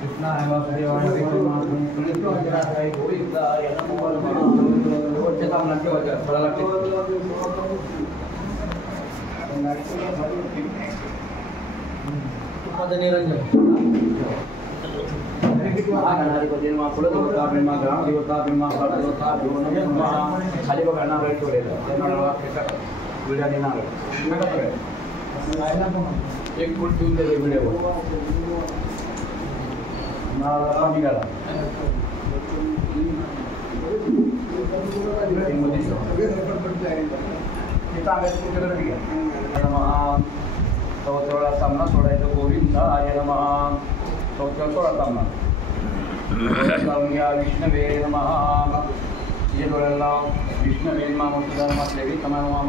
कृष्णा है वासुदेवाय एक फुट देऊन त्याचे व्हिडिओ पाणी घाला चौथ्या सामना सोडायचा गोविंद आय नमः चौथ्या 16 सामना लावून घ्या विष्णवे नमः ये डोळ्याला विष्णवे देवी समानवा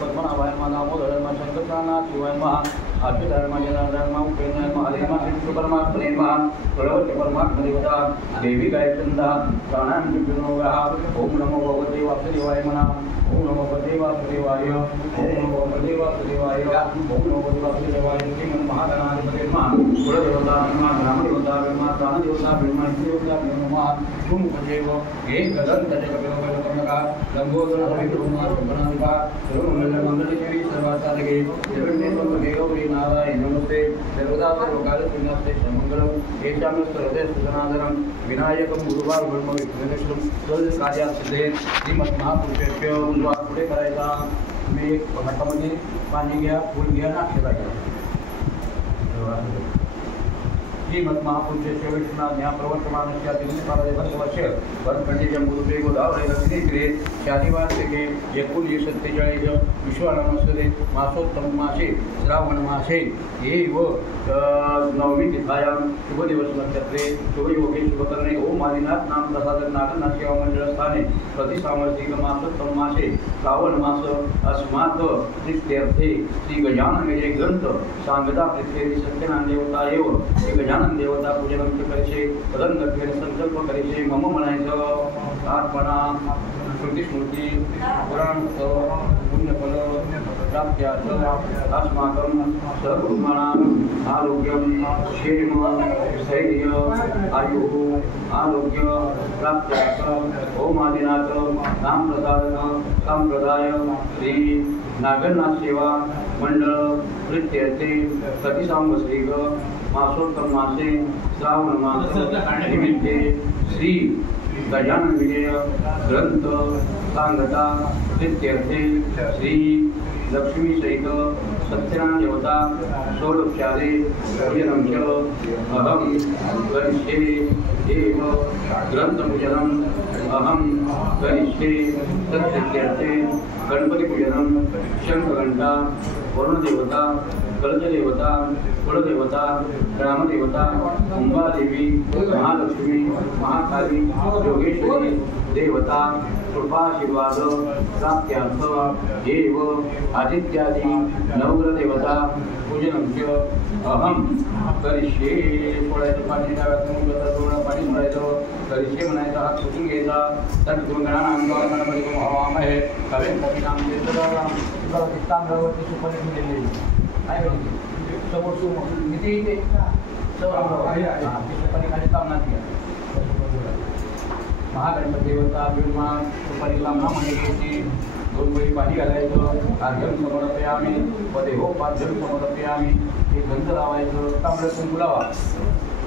पद्मनाभाय दामोदर शंकरनाथ शिवाय महा आद्य धर्म जनार्दन उपेंद्र महादेव श्री परमात्मने परमात्मने देवी गायचंदा प्राणायाम ओम नमो भगवते वासुदेवाय म्हणा ओम नमो भगवते वासुदेवाय ओम नमो भगवते वासुदेवाय ओम नमो भगवते वासुदेवाय श्रीमन महागणाधिपते नमः कुलदेवता नमः ग्रामदेवता नमः प्राणदेवता नमः देवता नमः तुमदेव एक गदंत जगदेवका लंबोदर हरिद्रोमा ब्रह्मनादिका सर्वमंगल मंगलदेवी सर्वासाधके जगन्नाथ गौरी नारायण नमस्ते सर्वदा सर्वकाल पुण्यस्ते मंगलम एषां सर्वदे सुजनादरं विनायकं गुरुवार ब्रह्म विष्णुदेशं सर्व कार्यासिद्धे श्रीमद्महापुरुषेभ्यो उल्वास पुढे करायचा तुम्ही एक हातामध्ये पाणी घ्या फूल घ्या नाक्षता घ्या श्रीमद्महापुरुषेभ्यो विष्णुनाथ या प्रवर्तमानस्य दिनपारदेवर्ष वरखंडीच्या गुरुदेव गोदावरी नदीने शादिवासिके 1947 विश्वानमस्ते मासोत्तम मासे श्रावण मासे एव नवमी तिथायां शुभ दिवस नक्षत्रे शुभ योगे शुभकरणे ओम आदिनाथ नाम प्रसाद नागनाथ सेवा मंडळ स्थाने प्रति सामर्थिक मासोत्तम मासे श्रावण मास अस्मात् तीर्थे श्री गजानन विजय ग्रंथ सांगता पृथ्वी सत्यनारायण देवता एव गजानन देवता पूजन करायचे रंगत्वेन संकल्प करायचे मम म्हणायचं आत्मना श्रुती स्मृती पुराण पुण्यफल प्राप्त्यार्थ अस्माकं सर्वगुणानां आरोग्यं क्षेम स्थैर्य आयुः आरोग्य प्राप्त्यार्थ ओम आदिनाथ नाम संप्रदाय श्री नागनाथ सेवा मंडळ प्रीत्यर्थे प्रतिसांवत्सरिक मासोत्तम मासे श्रावण मास निमित्ते श्री गजानन विजय ग्रंथ सांगता प्रीत्यर्थे श्री लक्ष्मी सहित सत्यनारायण देवता षोडोपचारे पूजनं च अहं करिष्ये एव ग्रंथपूजनम् अहं करिष्ये तत्प्रीत्यर्थे गणपतिपूजनं शंखघंटा वरुणदेवता कलशदेवता कुलदेवता ग्रामदेवता अंबादेवी महालक्ष्मी महाकाली योगेश्वरी देवता कृपाशीर्वाद प्राप्त्यार्थ एव आदित्यादि नवग्रहदेवता पूजनं च अहं करिष्ये सोडायचं पाणी डाव्यातून पाणी सोडायचं करिष्ये म्हणायचा हात पुसून घ्यायचा तर गणानांगामध्ये हवामहे कवेन कविनाम तांदळावरती सुपारी दिलेली आहे समोर किती इथे सुपारी खाली तांबणात घ्या महागणपती देवता बिरमा सुपारी लांबा म्हणे घ्यायची 2 वेळी पाणी घालायचं अर्घ्यं समर्पयामि पदेहो पाद्यं समर्पयामि हे गंध लावायचं तांबडं कुंकू लावा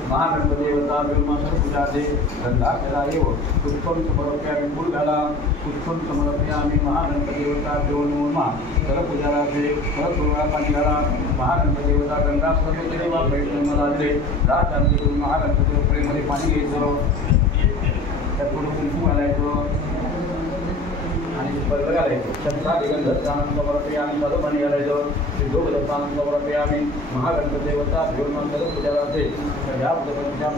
महागणपती देवता बिरमा सर्वपूजादे गंधाक्षरा एव पुष्पं समर्पयामि फूल घाला पुष्पं समर्पयामि महागणपती देवता देवनोमा सर्वपूजादे सर्वपूर्वा पाणी घाला महागणपती देवता गंगा सर्वदेवा वैष्णवराजे राजांचे महागणपती प्रेममध्ये पाणी घ्यायचं त्यात थोडं कुंकू घालायचं आणि स्पर्ध घालायचं शंका दिगंधस्थानं समर्पयामि सर्वपाणी घालायचं सिद्धोपदस्थानं समर्पयामि महागणपती देवता देवनोमा सर्वपूजादे या पंचपूजा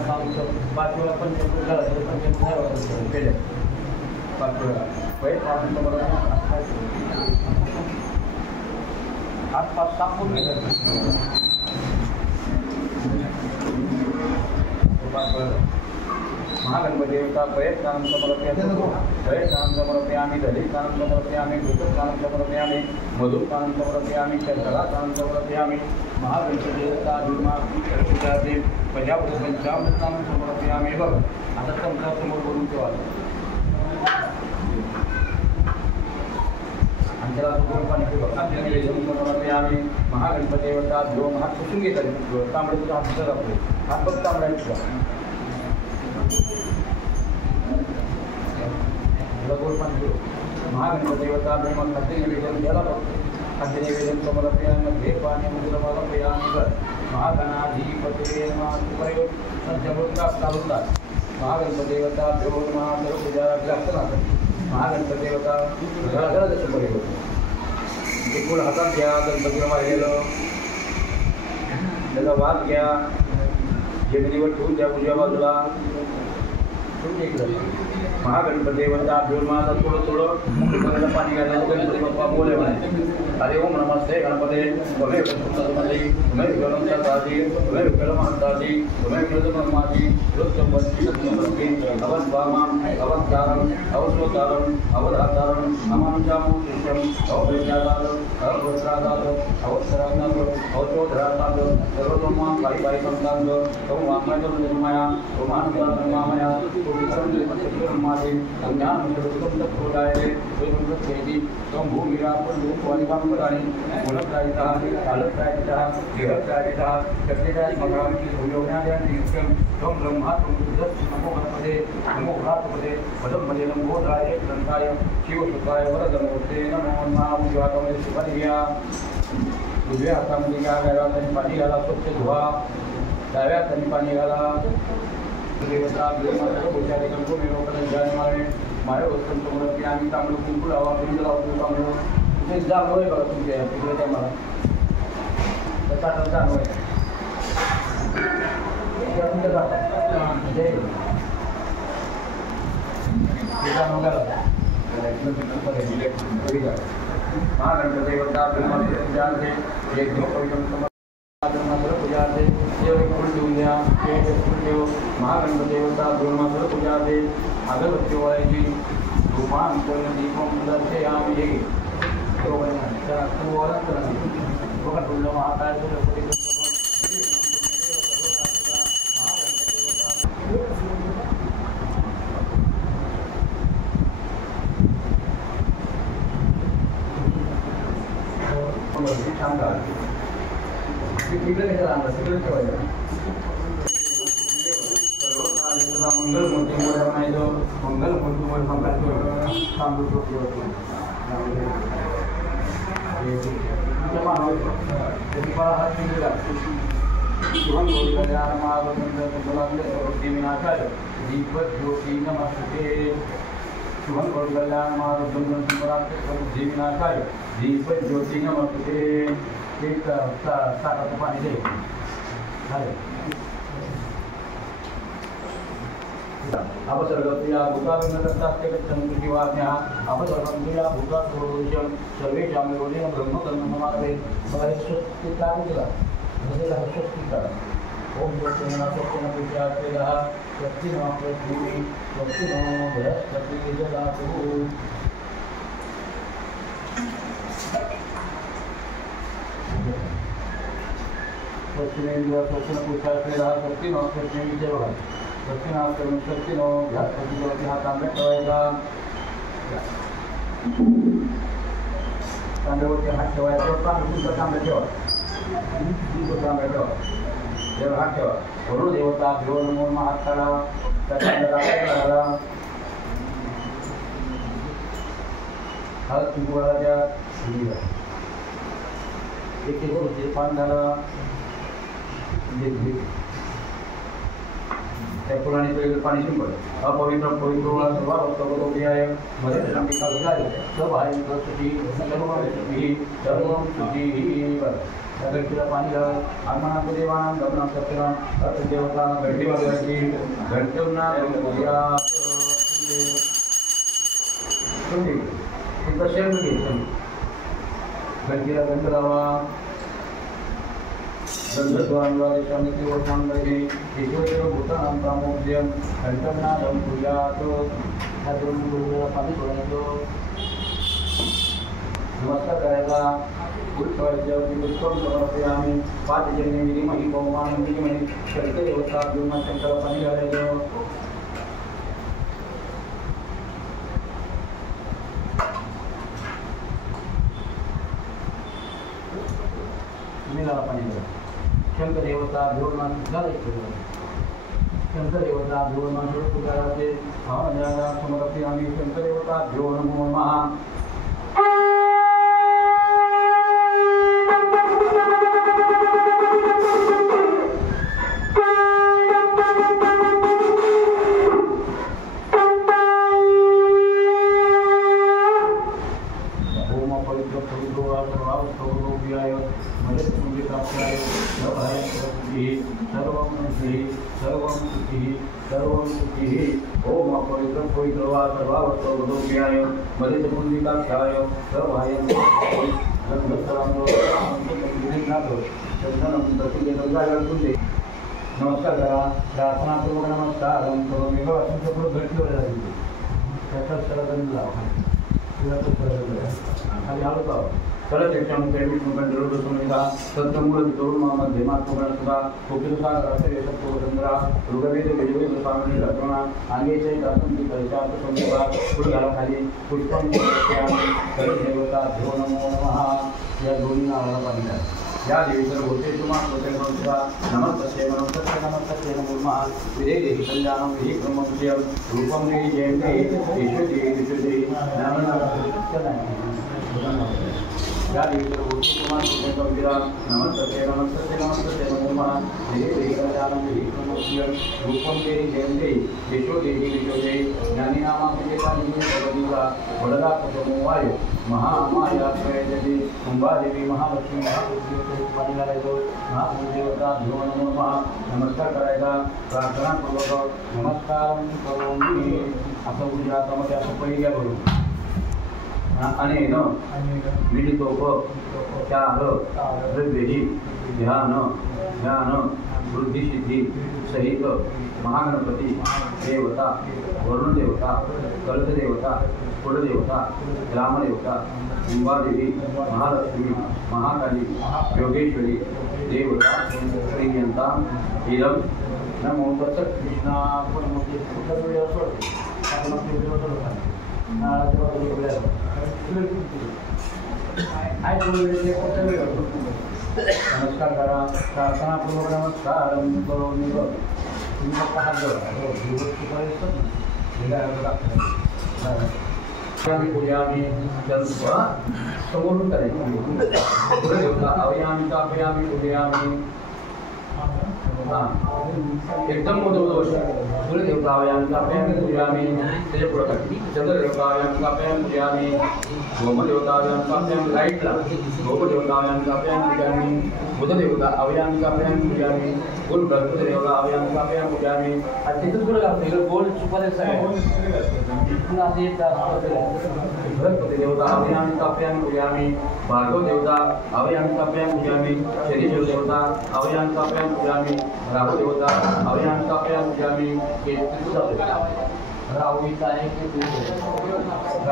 पाचवेळा पंचपूजा केल्या पाचवेळा पहिले आसपास सापून महागणपतीचा प्रयत्नानं समर्पयामि दलितानं समर्पयामि घृतस्नानं समर्पयामि मधुस्नानं समर्पयामि शर्करास्नानं समर्पयामि महागणपतीचा पूजाते प्रजापती पंचामृतानं समर्पयामि बघ आता तुमच्या समोर बोलून ठेवा अंतरा पाणी समर्पयामि महागणपतीचा दोन हात पुसून घेतात तांबड्याचा हात लागतो हात बघ तांबड्याचा महागणपतीचा खाद्य निवेदन द्यायला बघतो खाद्य निवेदन समर्पयामि पाणी समर्पयामि महागणाधिपते नमः चालवतात महागणपतीचा देऊन महादेव पूजा जास्त राहतात महागणपतीचा घराघरा जसं परिवर्तन एकूण हातात घ्या गणपतीला वाहिलेलं त्याचा वाद घ्या जमिनीवर ठेवून द्या उजव्या बाजूला महागणपतीचा अभ्युर्माचा थोडं पाणी घालायचं गणपती बाप्पा बोले म्हणे हरि ओम नमस्ते गणपते तुम्हें विकलमंताजी तुम्हें विकलमहंताजी तुम्हें विकलब्रह्माजी रुद्रपंची अवस्वामाम अवस्कारम अवस्वकारम अवधातारम अमानुषामुष्यम अवैज्ञादारम अवस्त्रादारम अवस्त्रादारम अवचोधरादारम सर्वतोमा बाई संतांग वाङ्मयं निर्मया रोमानदारमामया माते ज्ञान खोलायले वेदी तम भूमिरा पण वालिकांपदाने गुणप्रायिता कालप्रायिता देहप्रायिता शक्तिदायी मगामी योगनाद्याने युक्तम तम ब्रह्मा तम नमोपदे नमोभ्रातपदे पदमपदे नमोधाय ग्रंथाय शिवसुताय वरदमूर्ते नमो नमः शिवरिया उजव्या हातामध्ये घ्या डाव्या हाताने पाणी घाला स्वच्छ धुवा डाव्या हाताने पाणी घाला देवता पूजारी गणपती मिरवताना जाणे माळे वस्तू समोर आम्ही तांबडं कुंकू लावा बिंद लावतो तांबडं ते जाणव आहे बघा तुमच्या तिकडे त्या मला ताटात जाणव आहे महागणपतीवता एक पूजा दे फूल देऊन द्या फूल देव महागणपतीवता ब्रह्मासुर पूजा दे अगरबत्ती ओळायची धूपान करून दीपम दर्शयामि हे महाकाय तिकडे ठेवायचं मंगलमूर्ती मोठ्या म्हणायचो मंगलमूर्ती मोठ्या सांगतो दीपक ज्योती नमस्ते शुभम कल्याण जीवनाकाय दीपक ज्योती नमस्ते एक ताटाचं पाणी दे अपसर्गत्या भूताविनदत्तास्ते गच्छन्ति वाज्ञा अपसर्गत्या भूतासुरोषं सर्वेषां योनिं ब्रह्मकर्ममात्रे स्वस्ति कारुला हृदयः स्वस्ति कर ओम स्वस्ति पूजार्चयः स्वस्ति नो पृथ्वी स्वस्ति नो बृहस्पति ददातु स्वस्तिनेन्द्र स्वस्ति पूजार्चयः स्वस्ति नो पृथ्वी देवः दक्षिणाकरण शक्ति नो बृहस्पति देवते हाथ तांबे ठेवायचा तांब्यावरती हात ठेवायचा तांबे ठेवा तांबे ठेवा देव हात ठेवा वरुण देवता देव नमो हात काढा त्याला हळद कुंकवाला द्या एक पान झाला फुलांनी पाणी शिंपड अपवित्र पवित्र सर्वाय मध्ये गणपतीला पाणी घाल आगमनाथ देवानां गमनाथ सत्यनाम देवता घंटी वाजवायची घंटवना गंजीला गंध लावा गंधद्वारांद्वारे वर्तमानमध्ये ईश्वरेव भूतानां प्रामुख्यम कंठनादं कुर्यात् ह्या दोन गुरुला पाणी सोडायचं नमस्कार करायचा पुष्पम समर्पयामि पाच जन्मे विधिमहि पवमानं विधिमहि शंकरदेवता ब्रह्मा शंकर पाणी घालायचं शंकर देवता भिवमान शंकर देवता भिवमान पुजाराचे समर्पयामि शंकर देवता भिवो नमो नमः ओम अपवित्रं पवित्रवा सर्वावस्तोपदोप्याय मदितपुण्डिकाक्षाय सर्वायं नमस्कार करा प्रार्थनापूर्वक नमस्कार करोमि खाली आलो सरचक्षं प्रेमिष्णुकण्डरुसंहिता सत्यमूलवितोर्मध्यमात्मगणसुधा कोकिलसागरसत्वचन्द्रा ऋग्वेद यजुर्वेद स्वामिनी लक्ष्मणा आंगेशय दासंती कलशार्थसंहिता पुढगालाखाली पुष्पं समर्पयामि सरदेवता ध्यो नमो नमः या दोन्ही नावाला पाणी द्या या देवीचं होते तुम्हाला सुद्धा नमस्तस्यै नमस्तस्यै नमस्तस्यै नमो नमः विदे देहि कल्याणं विहि ब्रह्मविद्यं रूपं देहि जयं देहि ईश्वरी विशुद्धि या देवीचं होते तुम्हाला सुद्धा नमस्तस्यै नमस्तस्यै नमस्तस्यै नमो नमः विदे देहि कल्याणं विहि ब्रह्मविद्यं रूपं देहि जयं देहि ईश्वरी विशुद्धि ज्ञानी नामांकिता निमित्तवदिता वडला कुसुमोवाय महामाया स्वयंदेवी कुंभादेवी महालक्ष्मी महाबुद्धी पाणी घालायचं महादेवता ध्यो नमो नमः नमस्कार करायचा प्रार्थनापूर्वक नमस्कार करोमि असं गुजरातामध्ये असं पहिल्या करून आणि मिलितोप चार द्रव्यही ध्यान ध्यान वृद्धिसिद्धी सहित महागणपती देवता वरुणदेवता कलशदेवता कुलदेवता ग्रामदेवता कुंभादेवी महालक्ष्मी महाकाली योगेश्वरी देवता श्रीयंता इदम नमो तत्सत् कृष्णा नमस्कार करा प्रार्थनापूर्वक नमस्कार करोमि तुम्ही फक्त हात जोडा पूजामि समोरून करायचं देवता अवयामि कापयामि पूजयामि एकदम मोदक सूर्यदेवता अवयामि कापयामि पूजयामि त्याच्या पुढे चंद्रदेवता अवयामि कापयामि पूजयामि गोमदेवता अवयामि कापयामि लाईटला गोमदेवता अवयामि कापयामि पूजयामि बुधदेवता अवयामि कापयामि पूजयामि गोल बृहस्पतिदेवता अवयामि कापयामि पूजयामि तिथून पुढे लागतं इकडे गोल चुपायचं आहे बृहस्पतिदेवता अवयामि कापयामि पूजयामि भार्गवदेवता अवयामि कापयामि पूजयामि शनिदेवता अवयामि कापयामि पूजयामि राहुदेवता अवयामि कापयामि पूजयामि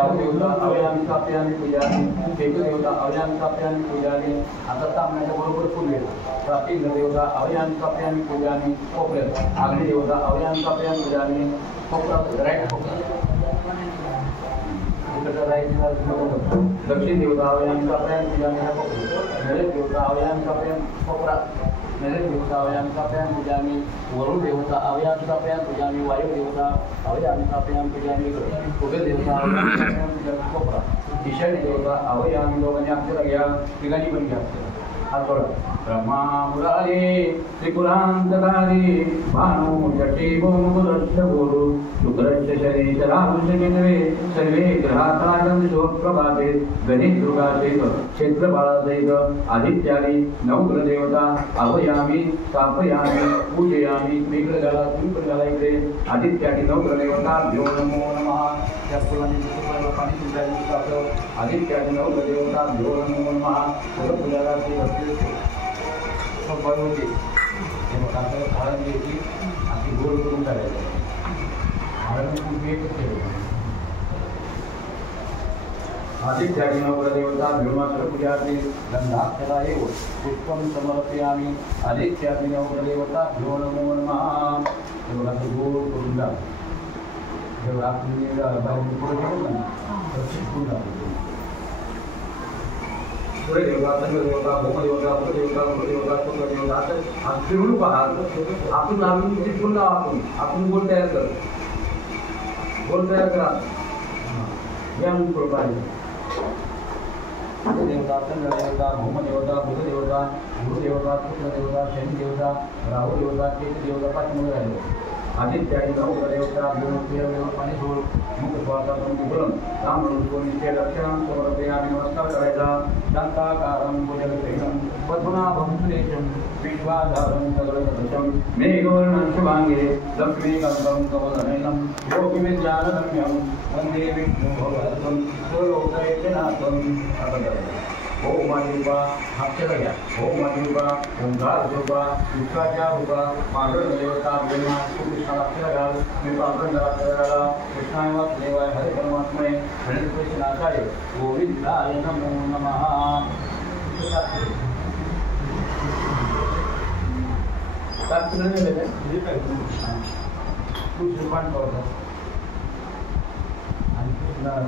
राहुदेवता अवयामि कापयामि पूजयामि केतुदेवता अवयामि कापयामि पूजयामि आता सामन्याच्या बरोबर पूर्वी प्राप्तिदेवता अवयामि कापयामि पूजयामि कोपऱ्यात अग्निदेवता अवयामि कापयामि पूजयामि कोपऱ्यात राईट दक्षिण देवता अवयामि कापयामि पूजयामि नैऋत्य देवता अवयामि कापयामि कोपऱ्यात नैऋत्य देवता अवयामि कापयामि पूजयामि वरुण देवता अवयामि कापयामि पूजयामि वायु देवता अवयामि कापयामि पूजयामि कुबेर देवता अवयामि कापयामि पूजयामि कोपरा ईशान्य देवता अवयामि लोकांनी आपल्याला घ्या ठिकाणी पण घ्या ब्रह्मा मुरारी त्रिपुरांतकारी भानु जटिभो मुकुरश्चगुरु शुक्रश्च शरीचराहुषकेतवे सर्वे ग्रहातारं शोभप्रभाते गणेश दुर्गासहित क्षेत्रपालासहित आदित्यादि नवग्रहदेवता आह्वयामि स्थापयामि पूजयामि मेघगला तुम्ही इकडे आदित्यादि नवग्रहदेवता भ्यो नमो नमः त्या फुलांनी पाणी तुमच्या आदित्यादि नवग्रहदेवता भ्यो नमो नमः पूजाला बरोबर झाडं घ्यायची आणि गोल करून करायचं झाडांनी तुम्ही एकच ठेवायचं आदित्यादि नवग्रहदेवता भीमासुर पूजार्थी गंधाक्षरा एव पुष्पं समर्पयामि आदित्यादि नवग्रहदेवता भ्यो नमो नमः तेव्हा गोल करून जा जेव्हा आपण बाहेर पुढे जाऊ ना तर शिकून जातो पुढे देवता देवता भूमदेवता उपदेवता उपदेवता कुलदेवता असं फिरून पहा आपण शिकून जा आपण गोल तयार कर गोल तयार करा या प्रकारे देवता चंद्रदेवता भूमदेवता बुधदेवता गुरुदेवता शुक्रदेवता शनिदेवता राहुदेवता केतुदेवता पाठीमागे राहिले आदित्यादि नवग्रहदेवता पाणी सोड मुख स्वासातून विभ्रम राम नित्य लक्षणं समर्पयामि नमस्कार करायचा दंताकारं भुजगशयनं पद्मनाभं सुरेशं विश्वाधारं सकलसदृशं मेघवर्णं शुभांगे लक्ष्मीकान्तं कमलनयनं योगिविद्यानगम्यं वन्दे विष्णुभवदं स्वलोकैकनाथं ओम आदिरूपा अक्षर घ्या ओम आदिरूपा ओंकार रूपा विश्वाच्या रूपा मांडव देवता ब्रह्मा कृष्णाला अक्षर घाल मी पांढरण अक्षर घाला कृष्णाय वासुदेवाय हरे परमात्मने गणेश कृष्णाचार्य गोविंदाय नमो नमः आणि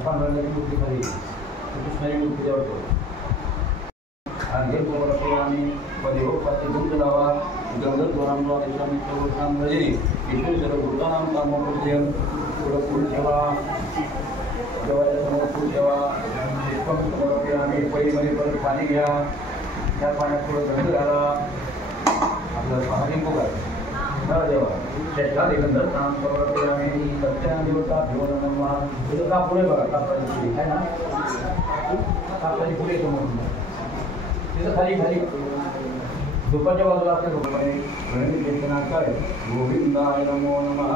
पांढऱ्याची मूर्ती खरी कृष्णाची मूर्ती देवतो आर्घ्य समर्पयामि पदेवोपति गुंजलावा गंधर्वनामला देशामित्रगोत्रां रजनी ईश्वर सर्वभूतानां कामोपस्यं पुरपूर्णेवा देवाच्या समोर पूजेवा पुष्पं समर्पयामि पैमध्ये परत पाणी घ्या त्या पाण्यात थोडं गंध घाला आपलं पाणी बघा देवा शेषादी गंधर्वां समर्पयामि सत्यादेवता भ्यो नमः तुझं का पुढे बघा कापडाची पुढे आहे ना कापडाची पुढे समोर तिथं खाली खाली दुपारच्या बाजूला असते लोकांनी गणेश कीर्तनाकार गोविंदाय नमो नमः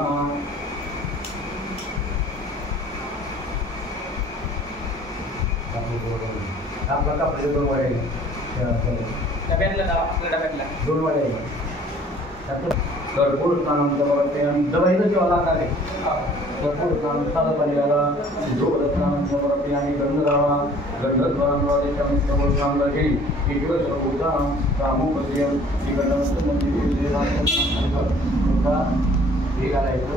आपला कापडे दोन वाड्या दोन वाड्या कर्पूर स्नानं समर्पयामि दवाईचं जेव्हा लागणार आहे कर्पूर स्नानं साधं पाणी घाला धूपरत्नानं समर्पयामि गंधरावा गंधर्वांद्वादेशामित्रगोत्रां रजनी ईश्वर सर्वभूतानां कामोपस्यं हे घालायचं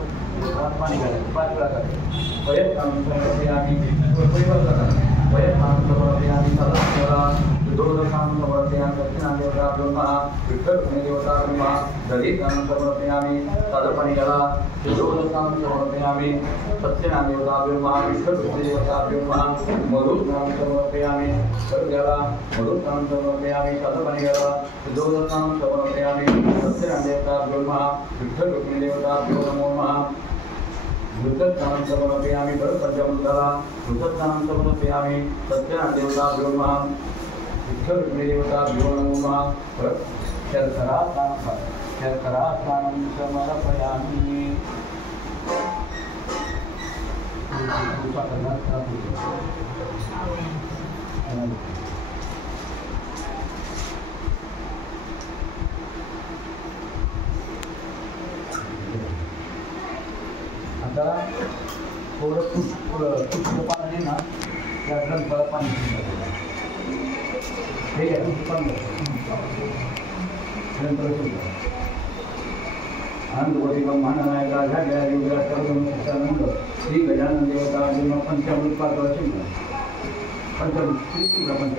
पाणी घालायचं 5 वेळा करायचं वयस्नानं समर्पयामि वयस्नानं समर्पयामि सदा दोदशानं समर्पयामि दक्षिणादेवता ब्रह्मा विठ्ठल देवता ब्रह्मा दलितानं समर्पयामि साधपाणी घाला दोदशानं समर्पयामि सत्यनादेवता ब्रह्मा विठ्ठल देवता ब्रह्मा मधुस्नानं समर्पयामि सर्वजला मधुस्नानं समर्पयामि साधपाणी घाला दोदशानं समर्पयामि सत्यनादेवता ब्रह्मा विठ्ठल देवता नमो नमः मृतस्नानं समर्पयामि पंचमूर्तला मृतस्नानं समर्पयामि सत्यनादेवता ब्रह्मा विठ्ठल देवता भ्यो नमो नमः शर्करा स्नानं समर्पयामि आता थोडं पुष्प पाणी ना त्या ग्रंथाला पाणी ठीक आहे आनंदवती ब्रह्मांड राजा श्री गजानन देवता पंचामृत पात्र पंचामृत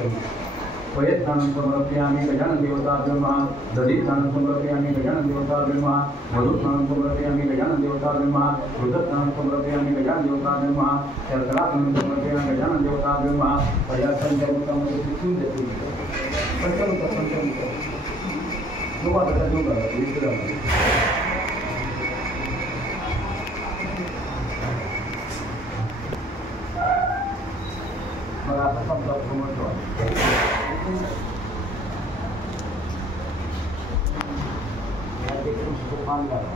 वयस्नानं समर्पयामि गजानन देवता ब्रह्मा दधिस्नानं समर्पयामि गजानन देवता ब्रह्मा मधुस्नानं समर्पयामि गजानन देवता ब्रह्मा घृतस्नानं समर्पयामि गजानन देवता ब्रह्मा शर्करास्नानं समर्पयामि गजानन देवता ब्रह्मा पया पंचामृतामध्ये शिकून देतो पंचमुख जो आता जो करा मग आता समजा समोर पान घाला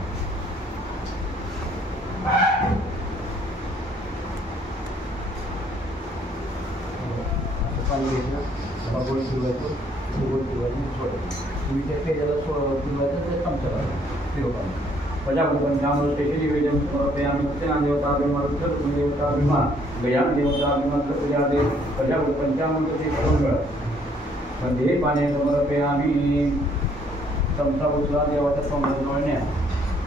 पाणी घ्यायचं गोल फिरवायचं गोल फिरवायचं सोडायचं तुम्ही त्या पेजाला फिरवायचं ते चमचा फिरवा प्रजापती त्यामुळे स्पेशली वेजन प्रत्येक देवता अभिमान देवता अभिमान गयान देवता अभिमान प्रजादेव प्रजापती पंचामृत ते करून मिळत म्हणजे हे पाण्याचं बरं आम्ही चमचा उचला देवाच्या समोरण्या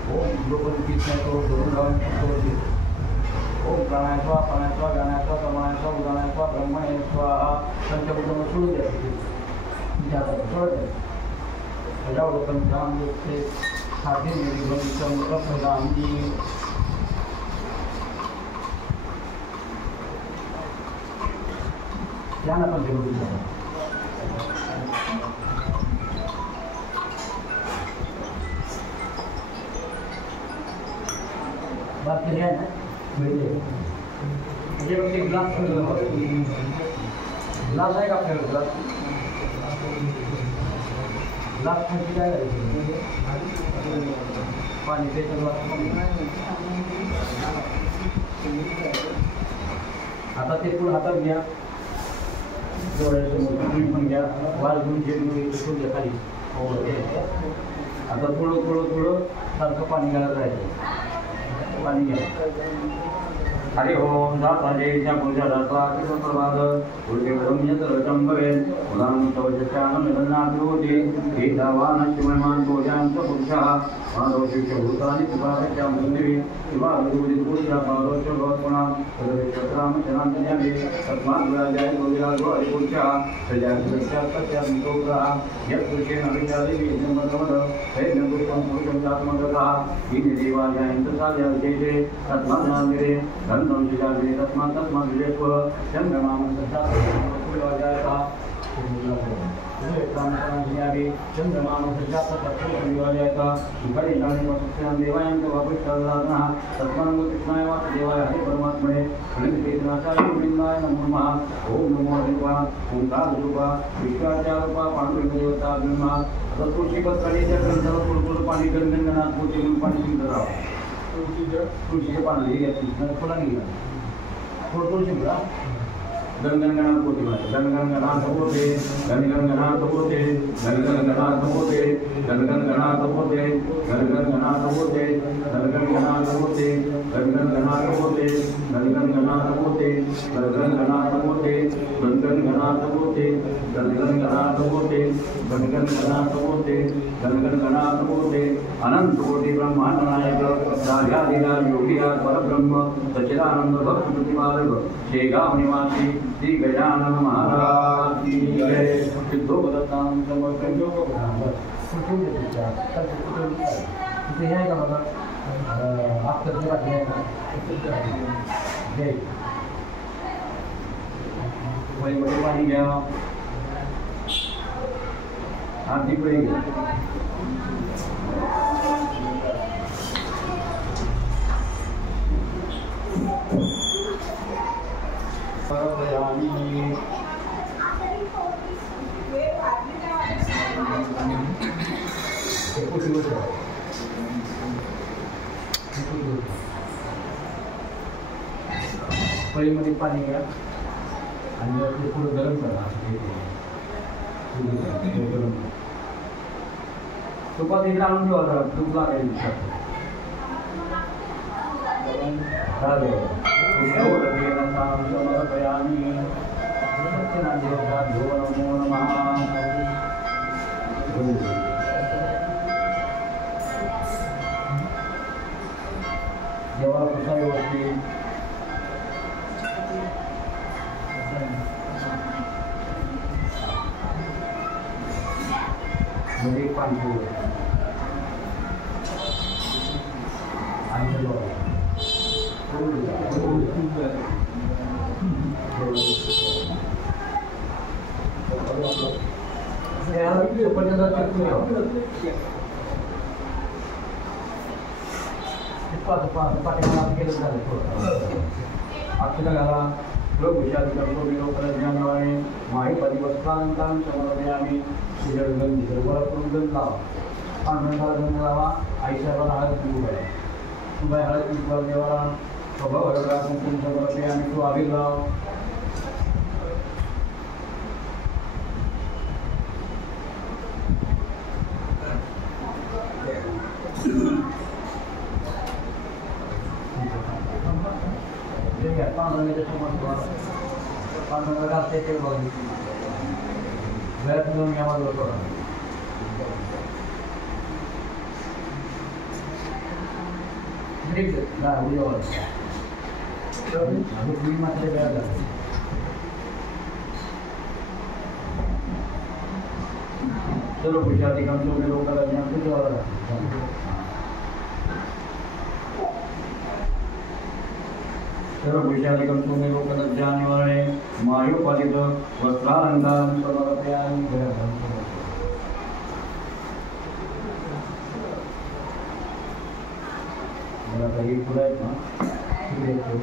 ओम बरोबर किती तो धरून लावून ओम प्राणायस्वा प्राणायस्वा गाण्यास्वा समानायस्वा उदानायस्वा ब्रह्मयस्वा पंचभूतम सोडून द्या सोडत द्या प्रजापती पंचामृत ते साधे निर्बंध पहिला आम्ही त्यांना पण जरूर बात केली आहे ना म्हणजे ग्लास ग्लास आहे का आपल्याला ग्लास ग्लास खायची काय पाणी आता ते पूर्ण हातात घ्या डोळ्यासमोर पण घ्या वाल घेऊन घेऊन घ्या खाली आता थोडं थोडं थोडं सारखं पाणी घालत राहायचं पाणी घ्या हरि ओम दाताजेच्या पूजा दाता किंवा उलटे ब्रह्मयत्र भवेल उदाहरण तवचानं निधनाद्योते एतावान शिवमान पूजांत पुरुषः मानवशिष्य भूतानि सुभावेच्या मंदिरे किंवा गुरुदी पूजा पारोच भवत्पणा तदविचक्राम चनांतन्यावे तस्मात् विराजाय गोविराजो हरिपुरुषः प्रजापतिच्या सत्यात्मकोग्रह यत्पुरुषेण अभिचारेवी जन्मदमद वैद्यपुरुषं पुरुषं चात्मगतः इति देवालयान्त साध्याविशेषे तस्मात् नामिरे गन्धं शिलाविरे तस्मात् तस्मात् विलेस्व चन्द्रमाम सत्यात्मकोग्रह चंद्रमान देवायं वपुष्टदानः तस्मान् कृष्णाय वासुदेवाय हरे परमात्मने अनन्तकेतनाचार्य नमो नमः ओम नमो देवाय ओंकाररूपा विश्वाचारूपा पांडुरंगदेवता ब्रह्मा तुळशीपत्राच्या ग्रंथाला थोडं पाणी गणगणगणात पोते म्हणून पाणी शुद्ध राहावं तुळशीचे पानं हे फुला निघा थोडं तुळशी बघा गणगणगणात पोते गणगणगणात पोते गणगणगणात पोते गणगणगणात पोते गणगणगणात पोते गणगणगणात पोते गणगणगणात पोते गणगणगणात पोते गणगणगणात पोते गणगणगणात पोते गणगणगणात पोते गणगणगणात पोते गणगणगणात पोते गणगणगणात पोते अनंत कोटी ब्रह्मांड नायक राजाधिराज योगीराज परब्रह्म सच्चिदानंद भक्त प्रतिपादक शेगाव निवासी श्री गजानन महाराज की जय सिद्धोपदत्तां समर्पण इथे आहे का बघा आपलं जय वही पाणी घ्या आरती पुढे घ्या पळीमध्ये पाणी घ्या आणि ते पुढं गरम करा तुपात इकडे आणून ठेवा जरा तूप लागायचं जेव्हा कसा व्यवस्थित मध्ये पाणी आणि चलो गुजराती कम तो लोग का यहाँ पे जो चलो गुजराती कम तो लोग का जाने वाले मायो पालित वस्त्रालंकार समर्पयामि मेरा कहीं पूरा है ना देखो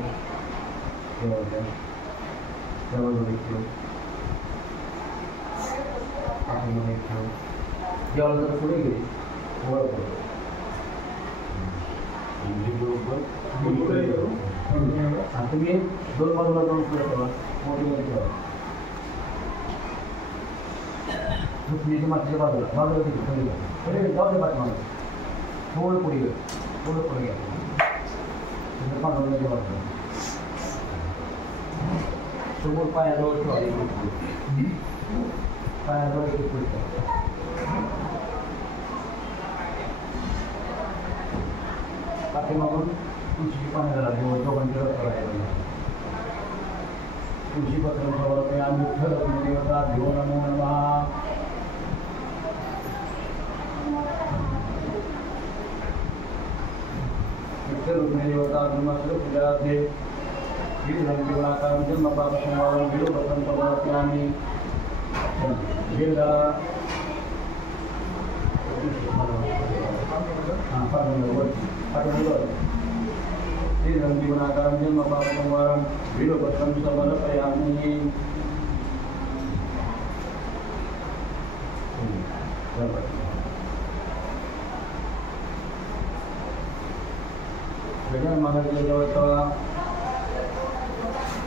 क्या होता है चलो देखो क्या वाला तो पूरी गई और तुम्ही दोन बाजूला जाऊन पुढे ठेवा मोठी ठेवा तुम्ही मागच्या बाजूला पुढे जाऊ दे पाठ मागे थोडं पुढे घे थोडं पुढे घ्या बाजूला समोर पायाजवळ ठेवा पायाजवळ पुढे पाठीमागून तुळशीची पाने झाली दोघांची रथ करायला तुळशी पत्र समर्पयामि आम्ही विठ्ठल देवता देव नमो नमः विठ्ठल देवता ब्रह्मस्त्र पूजार्थे श्रीरंगीवनाकारं जन्मपापसंहारं विलोपत्रं समर्पयामि वेदा श्रीरंगीवनाकारं जन्मपापसंहारं विलोपत्रं समर्पयामि गजानन महाराजांजवळचा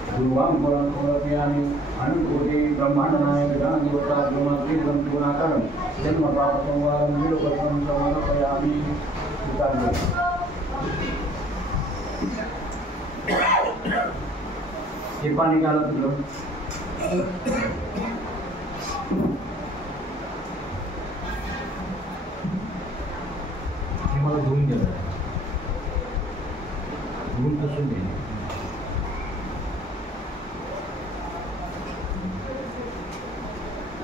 दुर्वां पुराण समर्पयामि अनुकोटि ब्रह्मांडनायक गजानन देवता ब्रह्मश्रीरंगीवनाकारं जन्मपापसंहारं विलोपत्रं समर्पयामि हे पाणी काढत तुझं हे मला धुवून गेलं धुवून तसून गेले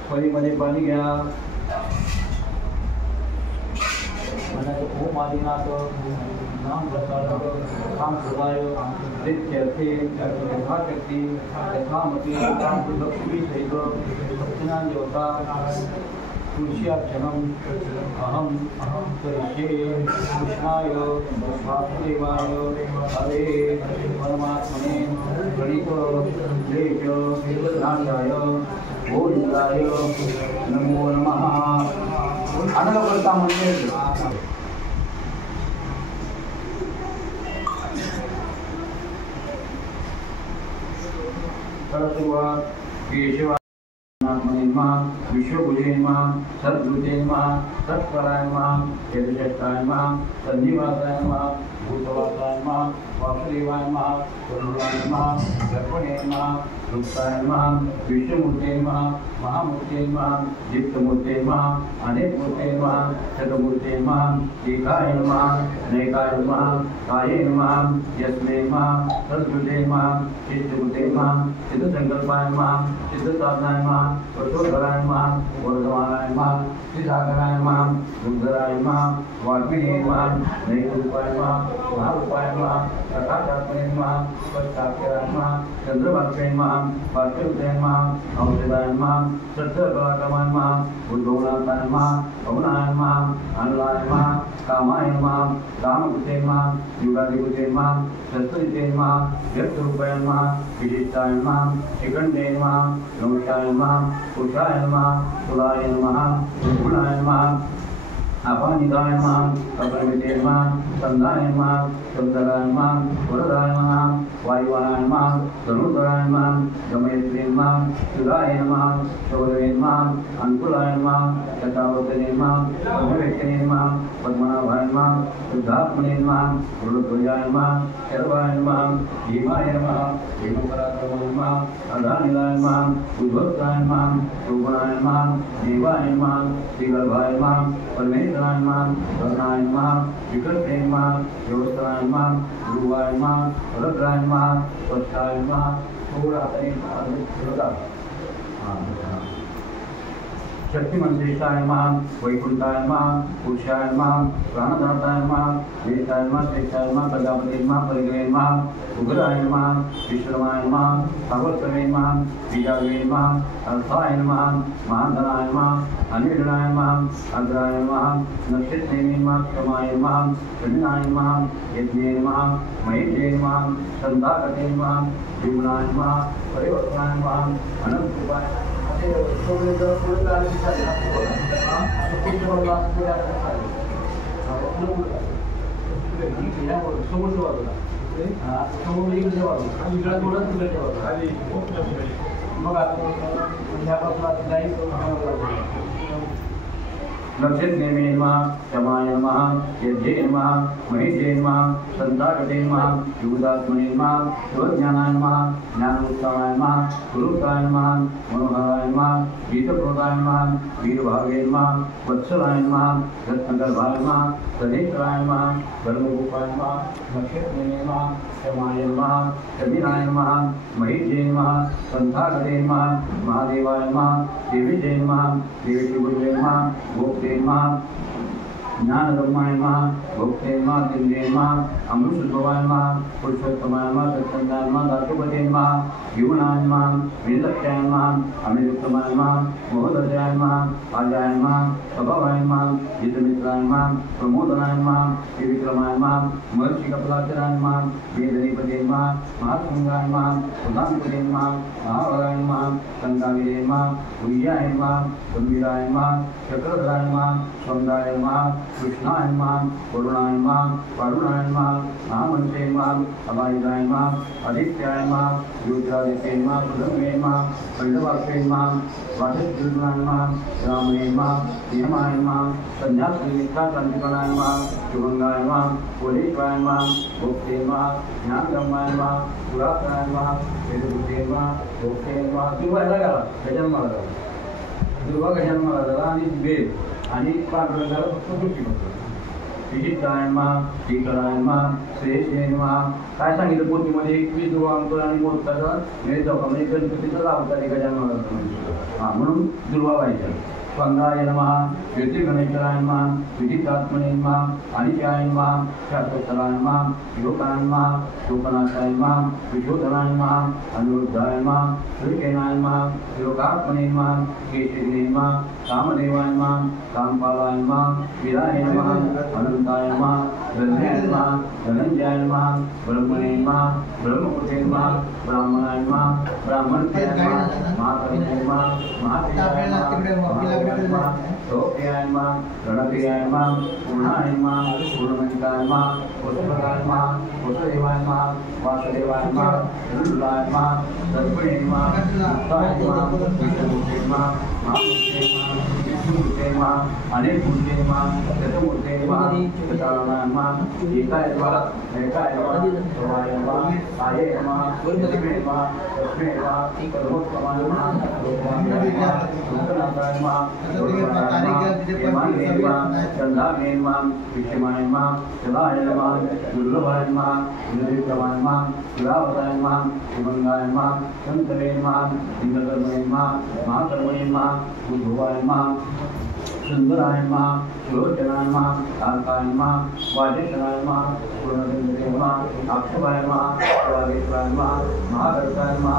पलीमध्ये पाणी घ्या ओम आदिनाथ नाम प्रसाद काम प्रदाय नित्यर्थे यथाशक्ति यथामति लक्ष्मी सहित सत्यनारायण देवता तुलस्यार्चनम् अहम करिष्ये कृष्णाय वासुदेवाय हरे परमात्मने प्रणीत क्लेश नाशाय गोविंदाय नमो नमः अनलवरता म्हणजे सुरुवात केशवा विश्वभुजे नमः सद्गुरुते नमः सत्पराय नमः यदुशक्ताय नमः सन्निवासाय नमः भूतवासाय नमः वासुदेवाय नमः करुणाय नमः दर्पणे नमः रुक्ताय नमः विष्णुमूर्ते नमः महामूर्ते नमः दीप्तमूर्ते नमः अनेकमूर्ते नमः शतमूर्ते नमः एकाय नमः नैकाय नमः काये नमः यस्मै नमः सद्गुरुते नमः चित्तमूर्ते नमः सिद्धसंकल्पाय नमः सिद्धसाधनाय नमः वसुधराय नमः वर्धमानाय नमः श्रीसागराय नमः दुर्धराय नमः वाल्मीने नमः नैरूपाय नमः महारूपाय नमः प्रकाशात्मने नमः पश्चात्कराय नमः चंद्रभास्कराय नमः भास्कराय नमः औषधाय नमः श्रद्धकलाक्रमाय नमः उद्भवनाथाय नमः पवनाय नमः अनुलाय नमः कामाय नमः कामकृते नमः युगादिकृते नमः शस्त्रजिते नमः व्यक्तरूपाय नमः विशिष्टाय नमः शिखण्डे नमः नमस्काय नमः पुरुषाय नमः तुलाय नमः गुणाय नमः अपानिदाय नमः अपरिमिते नमः संधाय नमः सुंदराय नमः वरदाय नमः वायुवाय नमः धनुधराय नमः गमयत्रे नमः सुराय नमः शौरवे नमः अनुकूलाय नमः यथावर्तने नमः पद्मव्यक्तने नमः पद्मनाभाय नमः शुद्धात्मने नमः गुरुध्वजाय नमः शर्वाय नमः भीमाय नमः भीमपराक्रमाय नमः अधानिलाय नमः उद्भक्ताय नमः सुगुणाय नमः देवाय नमः श्रीगर्भाय नमः परमेश्वराय नमः कर्णाय नमः विकृते नमः योगस्थाय नमः गुरुवाय नमः रुद्राय नमः स्वच्छाय नमः शक्तिमंत्रिष्ठाय नमः वैकुंठाय नमः पुरुषाय नमः प्राणदाताय नमः वेदाय नमः श्रेष्ठाय नमः प्रजापते नमः परिग्रहे नमः उग्राय नमः विश्वमाय नमः भगवत्सवे नमः बीजाग्रे नमः अर्थाय नमः महाधनाय नमः अनिर्णाय नमः अग्राय नमः नक्षत्रे नमः क्षमाय नमः शनिनाय नमः यज्ञे नमः महेशे नमः संधाकते नमः जीवनाय नमः परिवर्तनाय नमः अनंतरूपाय नक्षत्रे नमः क्षमाय नमः यज्ञे नमः महेशे नमः संताकटे नमः युगात्मने नमः शिवज्ञानाय नमः ज्ञानोत्तमाय नमः गुरुताय नमः मनोहराय नमः वीरप्रोदाय नमः वीरभागे नमः वत्सलाय नमः रत्नगर्भाय नमः सदेश्वराय नमः धर्मरूपाय नमः नक्षत्रे नमः क्षमाय नमः शमीनाय नमः महेशे नमः संताकटे नमः महादेवाय नमः देवीजे नमः देवी गुरुवे नमः भोक्ते नमः ज्ञानधर्माय नमः भोक्ते नमः तिंदे नमः अमृतस्वभावाय नमः पुरुषोत्तमाय नमः सत्संगाय नमः दासुपते नमः युवनाय नमः वीरदक्षाय नमः अमृतोत्तमाय नमः मोहदर्जाय नमः आजाय नमः स्वभावाय नमः जितमित्राय नमः प्रमोदनाय नमः त्रिविक्रमाय नमः महर्षि कपिलाचार्याय नमः वेदनीपते नमः महासंगाय नमः प्रधानपते नमः महावराय नमः संगाविरे नमः भूयाय नमः गंभीराय नमः चक्रधराय नमः स्वंदाय नमः कृष्णाय नमः वरुणाय नमः वरुणाय नमः महामंत्रे नमः अभायुधाय नमः आदित्याय नमः योद्धादित्ये नमः सुधन्वे नमः पंडवाक्षे नमः वाचस्पतिनाय नमः रामणे नमः नियमाय नमः संध्याप्तिनिष्ठाशान्तिकराय नमः शुभंगाय नमः कोलेश्वराय नमः भोक्ते नमः ज्ञानगम्याय नमः पुरातनाय नमः वेदबुद्धे नमः भोक्ते नमः दुर्वा गजानन महाराज दुर्वा गजानन महाराजाला आणि वेद आणि पांडुरंगाला फक्त गोष्टी बघतो विशिष्टाय नमः श्रीकराय नमः श्रेष्ठे नमः काय सांगितलं पोथीमध्ये 21 दुर्वा अंकुर आणि मोदकाचा नैवेद्य म्हणजे गणपतीचा लाभकारी गजानन महाराज म्हणून दुर्वा व्हायच्या स्वांगाय नमः ज्योतिर्गणेश्वराय नमः विदितात्मने नमः अनित्याय नमः शाश्वतराय नमः योगाय नमः शोकनाशाय नमः विशोधनाय नमः अनिरुद्धाय नमः श्रीकेनाय नमः योगात्मने नमः केशगिरे नमः कामदेवाय नमः कामपालाय नमः वीराय नमः अनंताय नमः धन्याय नमः धनंजयाय नमः ब्रह्मणे नमः ब्रह्मपुत्रे नमः ब्राह्मणाय नमः ब्राह्मणप्रियाय नमः महाकविने नमः महाप्रियाय नमः सोप्रियाय नमः रणप्रियाय नमः पूर्णाय नमः पूर्णमंडिताय नमः पुष्पकाय नमः वसुदेवाय नमः वासुदेवाय नमः रुद्राय नमः दर्पणे नमः मुक्ताय नमः विष्णुमूर्ते नमः महामूर्ते नमः मूर्ते मा अनेक मूर्ते मा शतमूर्ते मा शतानां मा एकाय मा सर्वाय मा आये मा तस्मै मा सर्वोत्तमाय मा लोकनाथाय मा हेमाय मा चंदाय मा विषमाय मा चलाय मा दुर्लभाय मा निर्विक्रमाय मा सुरावताय मा सुमंगाय मा संतवे मा इंद्रकर्मणे मा महाकर्मणे मा बुधवाय मा सुंदराय मा सुलोचनाय मा कांताय मा वाजेशनाय मा पूर्णचंद्रे मा अक्षवाय मा वागेश्वराय मा महाकर्ताय मा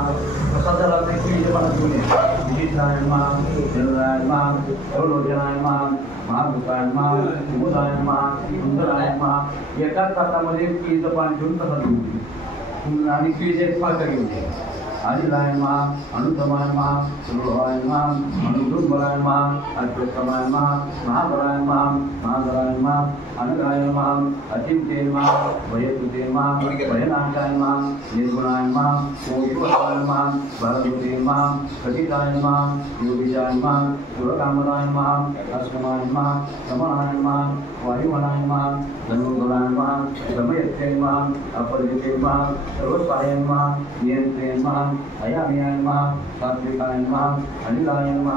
प्रसादाला विचित्राय मा चंद्राय मा सुलोचनाय मा महाभूताय मा सुबोधाय मा सुंदराय मा एकाच ताटामध्ये कीचं पान घेऊन तसा देऊ आणि कीज एक पात्र घेऊन आदिलाय मा अनुतमाय मा सुलोभाय मा अनुदुर्बलाय मा अत्युत्तमाय मा महाबलाय मा महाबलाय मा अनुगाय मा अचिंत्य मा भयकृते मा भयनाशाय मा निर्गुणाय मा मोक्षाय मा भरदुते मा कटिताय मा योगिजाय मा सुरकामनाय मा अस्माय मा समनाय मा वायुमनाय मा धनुर्धराय मा समयत्ते मा अपरिजिते मा सर्वसाय मा नियंत्रे मा अयामयाय मा सात्विकाय मा अनिलाय मा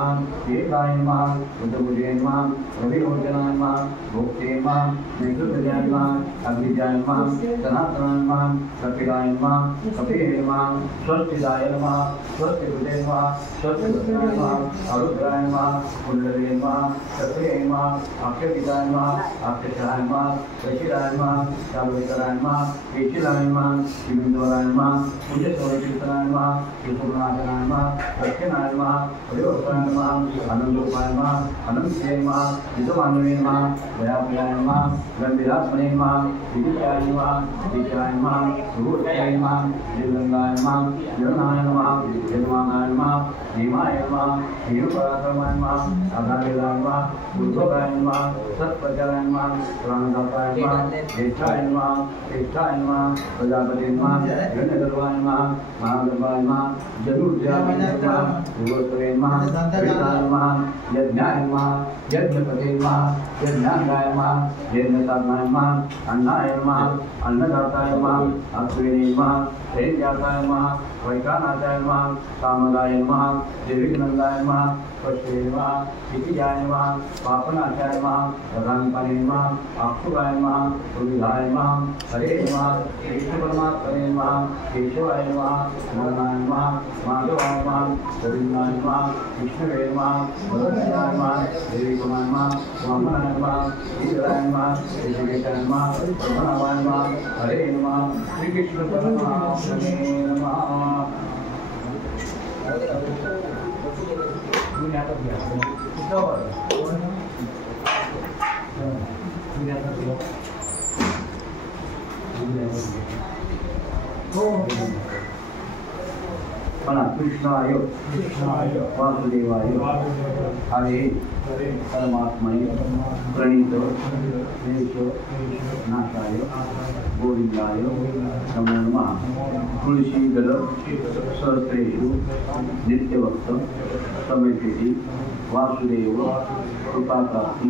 एकाय मा बुद्धबुद्धे मा रविभोजनाय मा भोक्ते मा नैकृत्याय मा अग्निजाय मा सनातनाय मा कपिलाय मा कपिले मा स्वस्तिदाय मा स्वस्तिकृते मा स्वस्तिकृताय मा अरुद्राय मा कुंडले मा कपिले मा अक्षपिताय मा अक्षराय मा शशिराय मा चालवेतराय मा केशिलाय मा शिविंदराय मा पूजस्वरूपितराय मा सुसुमनाशनाय मा दक्षिणाय मा हरिवर्षाय मा आनंदोपाय मा अनंते मा हितमानवे मा भयाभयाय मा गंभीरात्मने मा विदिताय मा विचाय मा सुहृदयाय मा दिव्यंगाय मा जनाय मा यजमानाय मा धीमाय मा हिरुपराक्रमाय मा अगाधिलाय मा उद्भवाय मा सत्प्रचाराय मा प्राणदाताय मा ज्येष्ठाय मा श्रेष्ठाय मा प्रजापते मा गणगर्वाय मा महागर्वाय मा जनुर्जाय मा सुवर्तवे मा वेदाय मा यज्ञाय मा यज्ञपते मा यज्ञांगाय मा यज्ञसाधनाय मा अन्नाय मा अन्नदाताय मा अश्विनी मा शैल्याताय मा वैकानाथाय मा कामदाय मा निर्विघ्नदाय मा पश्वे मा इतिजाय मा पापनाशाय मा रंगपणे मा अक्षुराय मा सुविधाय मा हरे मा कृष्ण परमात्मने मा केशवाय मा नारायणाय मा माधवाय मा गोविंदाय मा विष्णुवे मा भरताय मा देवीकुमार मा वामनाय मा ईश्वराय मा ऋषिकेशाय मा प्रभुनावाय मा हरे मा श्री कृष्ण परमात्मने नमः। कृष्णाय वासुदेवाय हरे परमात्मने प्रणीत क्लेश नाशाय गोविंदाय नमो नमः। तुलसी दल सहस्रेषु नित्यभक्त समेतेति वासुदेव कृपाप्राप्ति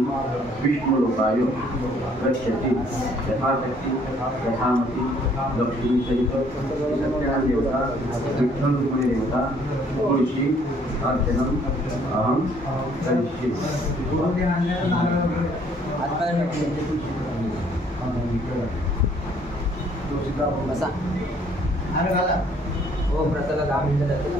विष्णुलोकाय गच्छति यथाशक्ति यथामति लक्ष्मी सहित सत्यान देवता विष्णु रूपणे देवता तुलसी अर्चनम अहम करिष्ये। हो प्रसाला 10 मिनिटं जातील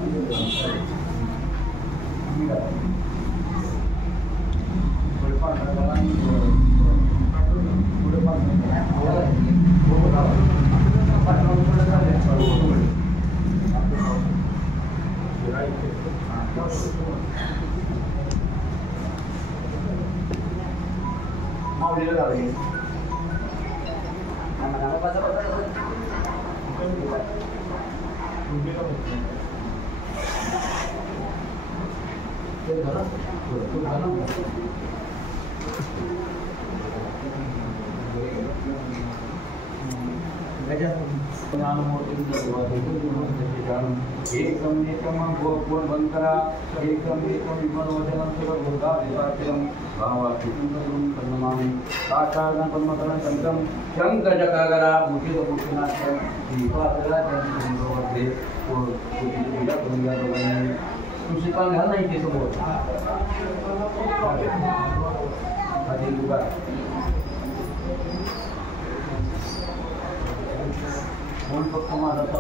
एकम एकम गोपुर बंकरा एकम एकम विमलवदनं सर्वभूतादिपात्यं भावात्मकं कर्ममामि साक्षात् परमकरणं शंकरं शंकरजकागरा मुखितमुखिनाथं दीपागरा जन्मोवदे और पूजा करूंगा तो मैंने तुझसे पान घाल नहीं कैसे बोल आदि दुआ कौन पक्का मारा था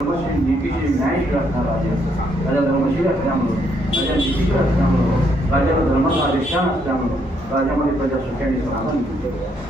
नीतीचे न्यायशील असणार राजा राजा धर्मशील असल्यामुळं राजा नीतीशील असल्यामुळं राजाला धर्माचा अधिष्ठान असल्यामुळं राजामध्ये प्रजा सुख्याने समाधान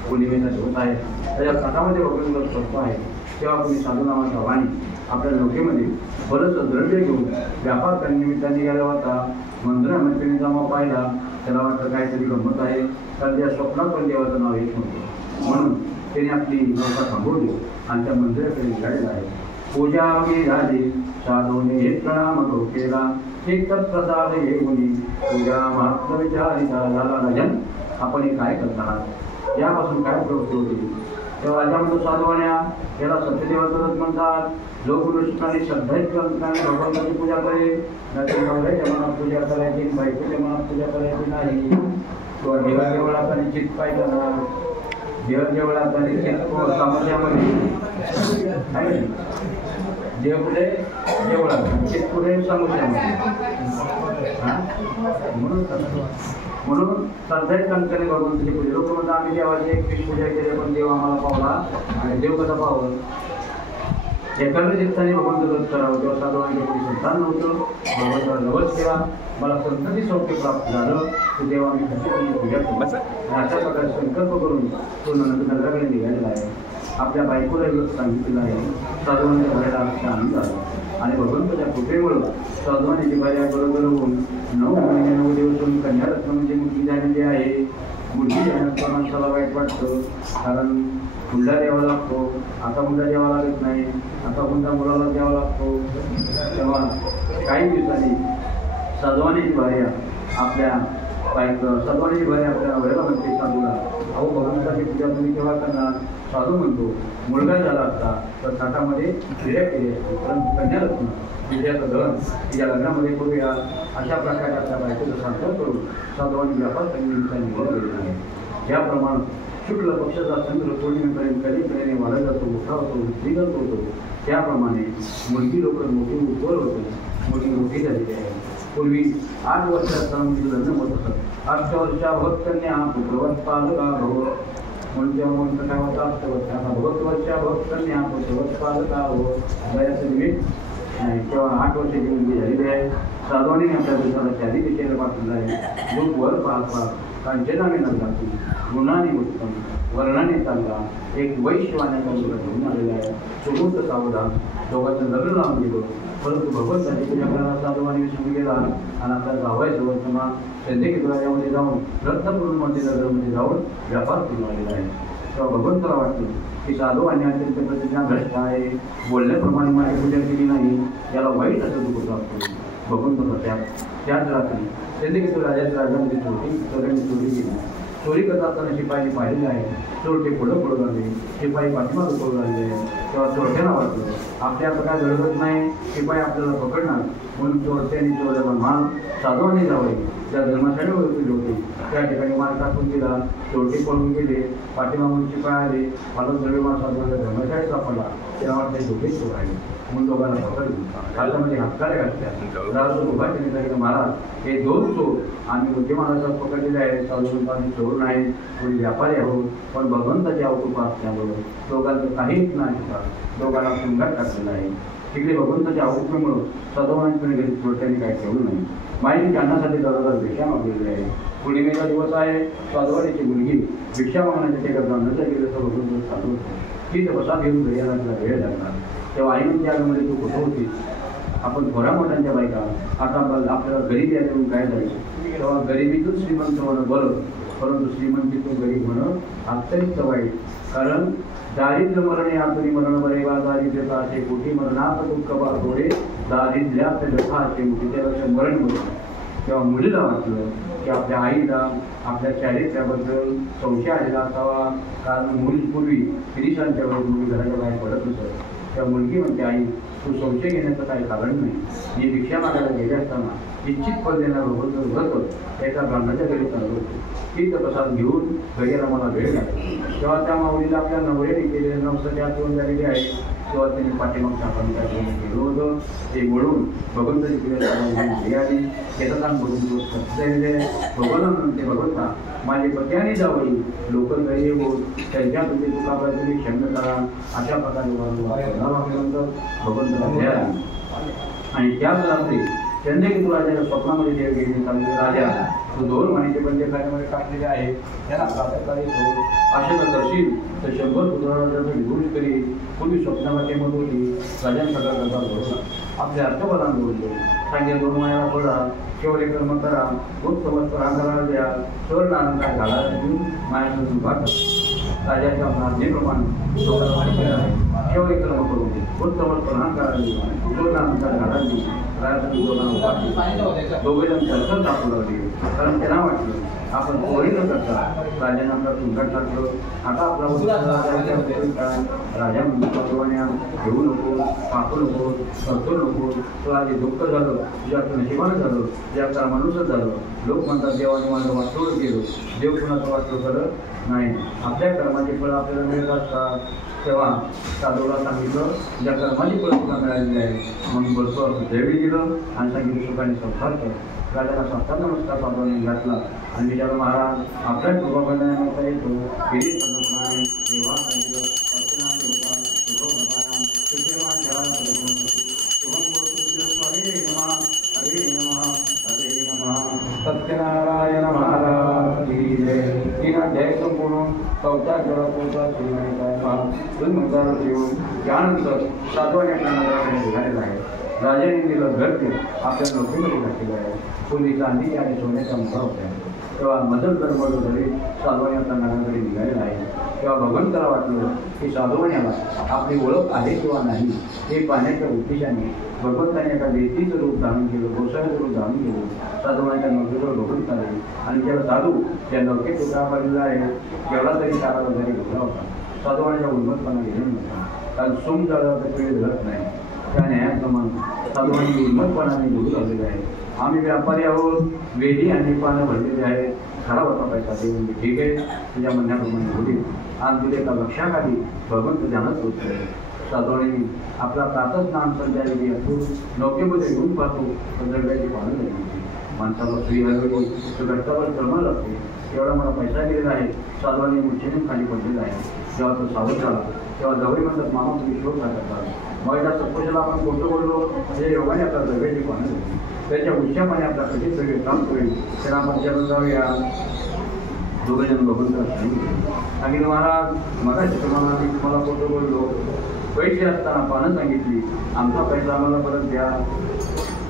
पौर्णिमेचा दिवस आहे त्याच्या ताटामध्ये वगैरे स्वस्त आहे तेव्हा कोणी साधुनामाचा वाणी आपल्या लोकेमध्ये बरंच द्रव्य घेऊन व्यापार करण्यानिमित्ताने गेला होता मंदिरामध्ये जमा पाहिला त्याला वाटतं काहीतरी गंमत आहे तर त्या स्वप्नात पण देवाचं नाव येत नव्हतं म्हणून त्याने आपली नौका थांबवली आणि त्या मंदिराकडे निघालेला आहे पूजा मी झाली साधूने हे प्रणाम केला एक प्रसाद घेऊन पूजा महात्मा विचारिता झाला राजन आपण हे काय करत आहात यापासून काय प्रवृत्ती होती तेव्हा राजामध्ये साधवाण्या याला सत्यदेवाचा रथ म्हणतात जो कृष्णाने श्रद्धायुक्त भगवंताची पूजा करेल नवऱ्याच्या मनात पूजा करायची बायकोच्या मनात पूजा करायची नाही किंवा देवादेवळाचा निश्चित काय करणार देवादेवळाचा निश्चित सामर्थ्यामध्ये देवपुढे देवळात पुढे सामर्थ्यामध्ये म्हणून श्रद्धायुक्त ठिकाणी भगवंताची पूजा लोक म्हणतात आम्ही देवाची 21 पूजा केली पण देव आम्हाला पावला आणि देव कसा पावलं एखाद्या दिवसाने भगवंत व्रत करावं तेव्हा साधवांच्या कोणी संतान नव्हतं भगवंताला नवस केला मला संतती सौख्य प्राप्त झालं ते देवा आम्ही खंडित पूजा केली आणि अशा प्रकारे संकल्प करून तो नंदनगराकडे निघालेला आहे आपल्या बायकोला व्रत सांगितलेलं आहे साधवांच्या घराला आनंद झाला आणि भगवंताच्या कृपेमुळं साधवाने जिवाऱ्या बरोबर होऊन 9 महिने 9 दिवस होऊन कन्यारत्न म्हणजे मुलगी झालेली आहे मुलगी झाल्यानंतर माणसाला वाईट वाटतं कारण हुंडा द्यावा लागतो आता हुंडा द्यावा लागत नाही आता हुंडा मुलाला द्यावा लागतो तेव्हा काही दिवसांनी साधवानीची भार्या आपल्या साधवानीची भार्या आपल्या वयाला म्हणते साधूला अहो भगवंताची पूजा तुम्ही केव्हा करणार साधू म्हणतो मुलगा झाला असता तर ताटामध्ये फिर्या केली असते परंतु कन्यारत्न विजयाचं धन तिच्या लग्नामध्ये करूया अशा प्रकारे आपल्या बायकोचं सार्थक करून साधवानी व्यापार करण्याचा निवड केलेला आहे याप्रमाणे शुक्ल पक्षाचा चंद्र पौर्णिमेपर्यंत कधीपर्यंत वाढत जातो मोठा होतो श्रीगंत होतो त्याप्रमाणे मुलगी लवकर मोठी वर होते मुलगी मोठी झालेली आहे पूर्वी 8 वर्षाचा मुलीचं लग्न होत असत 8 वर्षा भक्तन्या पुत्रवत पालका हो म्हणून तेव्हा म्हणून काय होतं 8 वर्ष आता भगवत वर्षा भक्तन्या पुत्रवत पालका हो वयाचं निमित्त नाही तेव्हा 8 वर्षाची मुलगी झालेली आहे साधवानी आपल्या दिवसाला शादी दिशेला पाठवलेला आहे दूध वर पाहत कांचनाने नंदातून गुणाने उत्तम वर्णाने चांगला एक वैश्यवाण्याचा मुलगा घेऊन आलेला आहे. सुमूर्त सावधान दोघांचं लग्न लावून दिलं. परंतु भगवंताची पूजा करायला साधवाने विसरून गेला आणि आपल्या गावाच्या जवळच्या चंद्रकेतू राज्यामध्ये जाऊन रत्नपूर्ण मंदिरामध्ये जाऊन व्यापार करून आलेला आहे. तेव्हा भगवंताला वाटलं की साधवांनी अत्यंत प्रतिज्ञा भ्रष्ट आहे, बोलल्याप्रमाणे माझी पूजा केली नाही, याला वाईट असं दुःख प्राप्त. भगवंताला त्याच रात्री चंद्रकेतू राजाच्या राज्यामध्ये चोरी केली. चोरी करत असताना शिपाई पाहिलेले आहे. चोरटे पुढं पडू लागले, शिपाई पाठीमागं पडू लागले. तेव्हा चोरट्याला वाटलं आपल्या आता काय घडवत नाही, शिपाई आपल्याला पकडणार, म्हणून चोरट्याने चोरल्याला माल साधवाने जावे ज्या धर्मशाळेवर गेले होते त्या ठिकाणी माल टाकून दिला. चोरटे पळून गेले. पाठीमागून शिपाई आले. मला द्रव्यमान साधवाला धर्मशाळेत सापडला. तेव्हा ते दोघे चोर आले म्हणून दोघांना पकडले. हातामध्ये हातकारे घातल्या. उभा केले महाराज हे दोन चोर आम्ही बुद्धिमानाचा पकडलेले आहे. साधू चोर नाही, कोणी व्यापारी आहोत, पण भगवंताची अवकृपा असल्यामुळे दोघांचं काहीच नाही. दोघांना तुंगात टाकलेलं आहे. तिकडे भगवंताच्या अवकृपेमुळं सदवानांकडे घरी चोरट्याने काय ठेवलं नाही. माहिती आणण्यासाठी दादा भिक्षा मागलेली आहे. पौर्णिमेचा दिवस आहे. साधवानीची मुलगी भिक्षा मागण्यासाठी एका ब्राह्मणाच्या गेलं तर भगवंत चालू होतं. ती प्रसाद घेऊन घरी येण्याला वेळ लागणार. तेव्हा आई त्या आगमध्ये तू कुठं होती. आपण थोड्या मोठ्यांच्या बायका आता आपल्याला गरीब यायला काय जायचं. तेव्हा गरिबीतून श्रीमंत होणं बरं, परंतु श्रीमंतीतून गरीब होणं अत्यंत वाईट. कारण दारिद्र्य मरणे आतुरी मरण बरे वा दारिद्र्यता असे कोटी मरणात दुःख बा थोडे दारिद्र्यात व्यथा असे मोठी त्यापेक्षा मरण बरं. तेव्हा मुलीला वाटलं की आपल्या आईला आपल्या चारित्र्याबद्दल संशय आलेला असावा. कारण मुलीपूर्वी फिरिशांच्या वेळेस मुली घराच्या बाहेर पडत नसत. तेव्हा मुलगी म्हणते आई तू संशय घेण्याचं काही कारण नाही. मी भिक्षा मागायला गेले असताना इच्छित फल देणार होतं एका ब्राह्मणाच्या घरी चालू होतो. ती प्रसाद घेऊन घरीला मला वेळ लागला. तेव्हा त्या माऊलीला आपल्या नवऱ्याने केलेल्या नवसाची आठवण झालेली आहे. तेव्हा त्यांनी पाठीमागच्या आपण काय केलं होतं ते म्हणून भगवंताची पूजा घरी आली. याचा सांग बघून भगवान म्हणते भगवंता माझे पत्याने जावई लोक घरी येऊन त्यांच्या प्रती तुका तुम्ही क्षम्य करा अशा प्रकारे भगवंताला द्या. आणि त्याच रात्री चंद्रकेतू राजाच्या स्वप्नामध्ये देव घेणे चालले. राजा तो दोन माणीचे बंदे खाण्यामध्ये टाकलेले आहे. त्यांना प्रातःकाळी अशा करशील तर 100 पुत्रांचा विभूष करी. पूर्वी स्वप्नामध्ये मत होती. राजांसगळा करता बोलला आपल्या अर्थबलान बोलले सांगे 2 महिन्याला बोला केवळ कर्म करा उत्तमस्त रांगाला द्या स्वर्ण आनंदात घालायला देऊन मायासून पाठव. राजाच्या आज्ञेप्रमाणे केवळ कर्म करून उत्तमस्त रांगाला स्वर्ण आनंदात घालायला देऊन दोघेजण चर्चा टाकू लागले. कारण त्यांना वाटलं आपण कोणी न करता राजाने आपला तुंगात टाकलं. आता आपला राजा म्हणून घेऊ नको, पाकू नको, करतो नको. तुला जे दुःख झालं तुझ्या नशिबानं झालं, तुझ्या कर्मानुसार झालं. लोक म्हणतात देवाने माझं वाटोळ केलं. देव कुणाचं वाटोळ करत नाही. आपल्या कर्माची फळं आपल्याला मिळत असतात. तेव्हा साधूला सांगितलं ज्या कर्माची फळं तुला मिळालेली आहे म्हणून बसतो असं देवी दिलं आणि सांगितलं सुखाने संसार केला. राजाला स्वतः नमस्कार साधवाने घातला आणि विचारलं महाराज आपल्या कृपाबंधनाचा येतो गिरी संतपणाने देवा सांगितलं सत्यनाम देवता शुभप्रभायाम शुभेवाच्या स्वामी नमः हरे नमः हरे नमः. सत्यनारायण महाराज की जय. तीन अध्याय संपूर्ण चौथा जळपोचा तुम्ही म्हणता ठेवून त्यानंतर साधवाने झालेला आहे. राजाने दिलं घरते आपल्या नोकरीमध्ये घातलेलं आहे. पूर्वी चांदी आणि सोन्याचा मुखा होत्या. तेव्हा मदत गडबड झाली. साधवाने आपल्या नानाकडे निघालेला आहे. तेव्हा भगवंताला वाटलं की साधवाण्याला आपली ओळख आहे किंवा नाही हे पाहण्याच्या उद्देशाने भगवंताने एका व्यक्तीचं रूप धारण केलं, गोसाव्याचं रूप धारण केलं. साधवानाच्या नोकरीवर भगवंत आले आणि त्याला साधू त्या नौकेत उतरा पडलेला आहे. केवढा तरी काळाला जरी घेतला होता. साधवानाच्या उन्मतपणा गेलेला नव्हता. कारण सोम जाळाचा वेळ धरत नाही. त्या न्यायाप्रमाणे साधवांनी उन्मतपणाने बोलू लागलेले आहे. आम्ही व्यापारी आहोत, वेदी आणि पानं भरलेले आहेत. खरा होता पैसा ते म्हणजे ठीक आहे तुझ्या म्हणण्याप्रमाणे होईल. आणि तुझे एका लक्षाखाली भगवंत ध्यानच होत आहे. साधवाने आपला प्रातः स्नान संध्याकाळी असून नौकेमध्ये घेऊन पाहतो तर दरव्याची पानं लागली. माणसाला स्त्री हरवली तर घटकावर कर्म लागते. एवढा मला पैसा गेलेला आहे. साधवाने मूर्छेने खाली पडलेला आहे. जेव्हा तो सावध झाला तेव्हा जवळ म्हणतात मामा तुम्ही शोध करतात. मग एकदा सपोजला आपण कोणतं बोललो म्हणजे योगाने आपला दरव्याची पानं लागली. त्याच्या उच्चापाने आपला कधीच सगळे काम करेल तर आपण जन्म जाऊया. दोघंजण भगवंताला सांगितलं महाराज मगाशी तुम्हाला फोटो बोललो पैसे असताना पानं सांगितली आमचा पैसा आम्हाला परत द्या.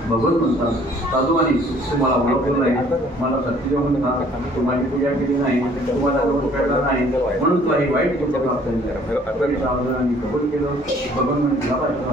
भगवंत म्हणतात साधूवानी तुम्हाला ओळखलं नाही मला सत्य जेवण खा तुम्हाला पूजा केली नाही तुम्हाला कळला नाही म्हणून तुला हे वाईट गोष्ट प्राप्त झाली. साधूवानी कबूल केलं. भगवंत म्हणजे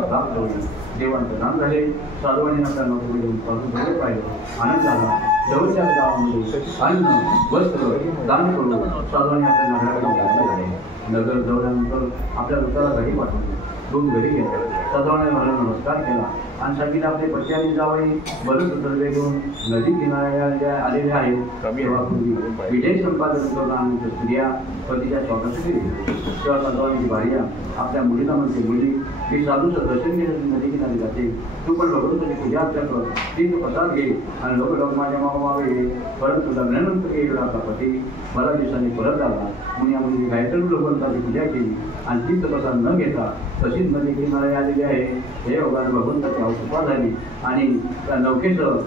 प्राप्त होईल. देवांचं दान झाले. साधूवानी आपल्या नोकरी घेऊन साधू जवळ पाहिलं आनंद झाला. जवळच्या गावामध्ये अन्न वस्त्र दान करून साधूवानी आपल्या नगराकडे झाले. नगर जवळल्यानंतर आपल्या दुसऱ्याला घरी पाठवले. 2 घरी गेले. साधूवाने मला नमस्कार केला आणि सांगितलं आपले पत्याने जावई बरेच उतरले घेऊन नदी किनाऱ्याला आलेले आहेत. तेव्हापूर्वी विजय संपादन करून आणि स्त्रिया पतीच्या स्वागतासाठी तेव्हा साधूवानीची भार्या आपल्या मुलीला म्हणते मुली मी साधूचं दर्शन घेण्यासाठी नदी किनारी जाते तू पण भगवंताची पूजा अर्चा कर ती तू प्रसाद घे आणि लोक माझ्या मागे घे. परंतु लग्नानंतर येईल आपला पती बऱ्या दिवसांनी परत आला म्हणून या मुलीने गायत्री भगवंताची पूजा केली आणि ती प्रसाद न घेता तशीच नदी किनारी आलेली आहे. हे योगाने भगवंताची अवसुपा झाली आणि त्या नौकेचं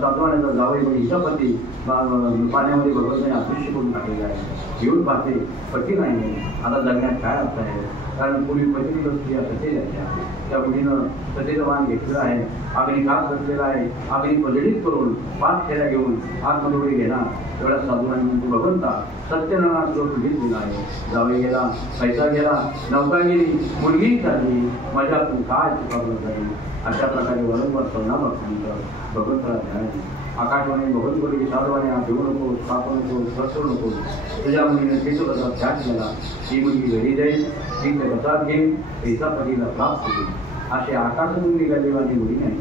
साधवाण्याचा जावई म्हणजे हिचा पती पाण्यामध्ये भगवंताने अदृश्य करून टाकलेलं आहे. येऊन पाहते पती नाही आता जगण्यात काय अर्थ आहे कारण पूर्वी पती स्त्रिया सती जायच्या. त्या मुलीनं सतीचं वाण घेतलेलं आहे. अग्नी काप घातलेला आहे. अग्नी प्रज्वलित करून 5 फेऱ्या घेऊन आतमध्ये उडी घेणार. तेवढ्या साधूवानी म्हणतो भगवंता सत्यनारायण जो पुढील दिला आहे. जावई गेला पैसा गेला नौका गेली मुलगी झाली माझ्यातून काय चुकावलं जाईल. अशा प्रकारे वारंवार परिणाम भगवंताला ध्यान. आकाशवाणी भगवंत बोलली की साधवाने देऊ नको पापू नको ससरू नको तुझ्या मुलीने तिथं कसा त्याग केला. ही मुलगी घरी जाईल ती ते प्रसाद घेईल तिचा पतीला प्राप्त होईल. असे आकाशातून निघालेली मुली नाही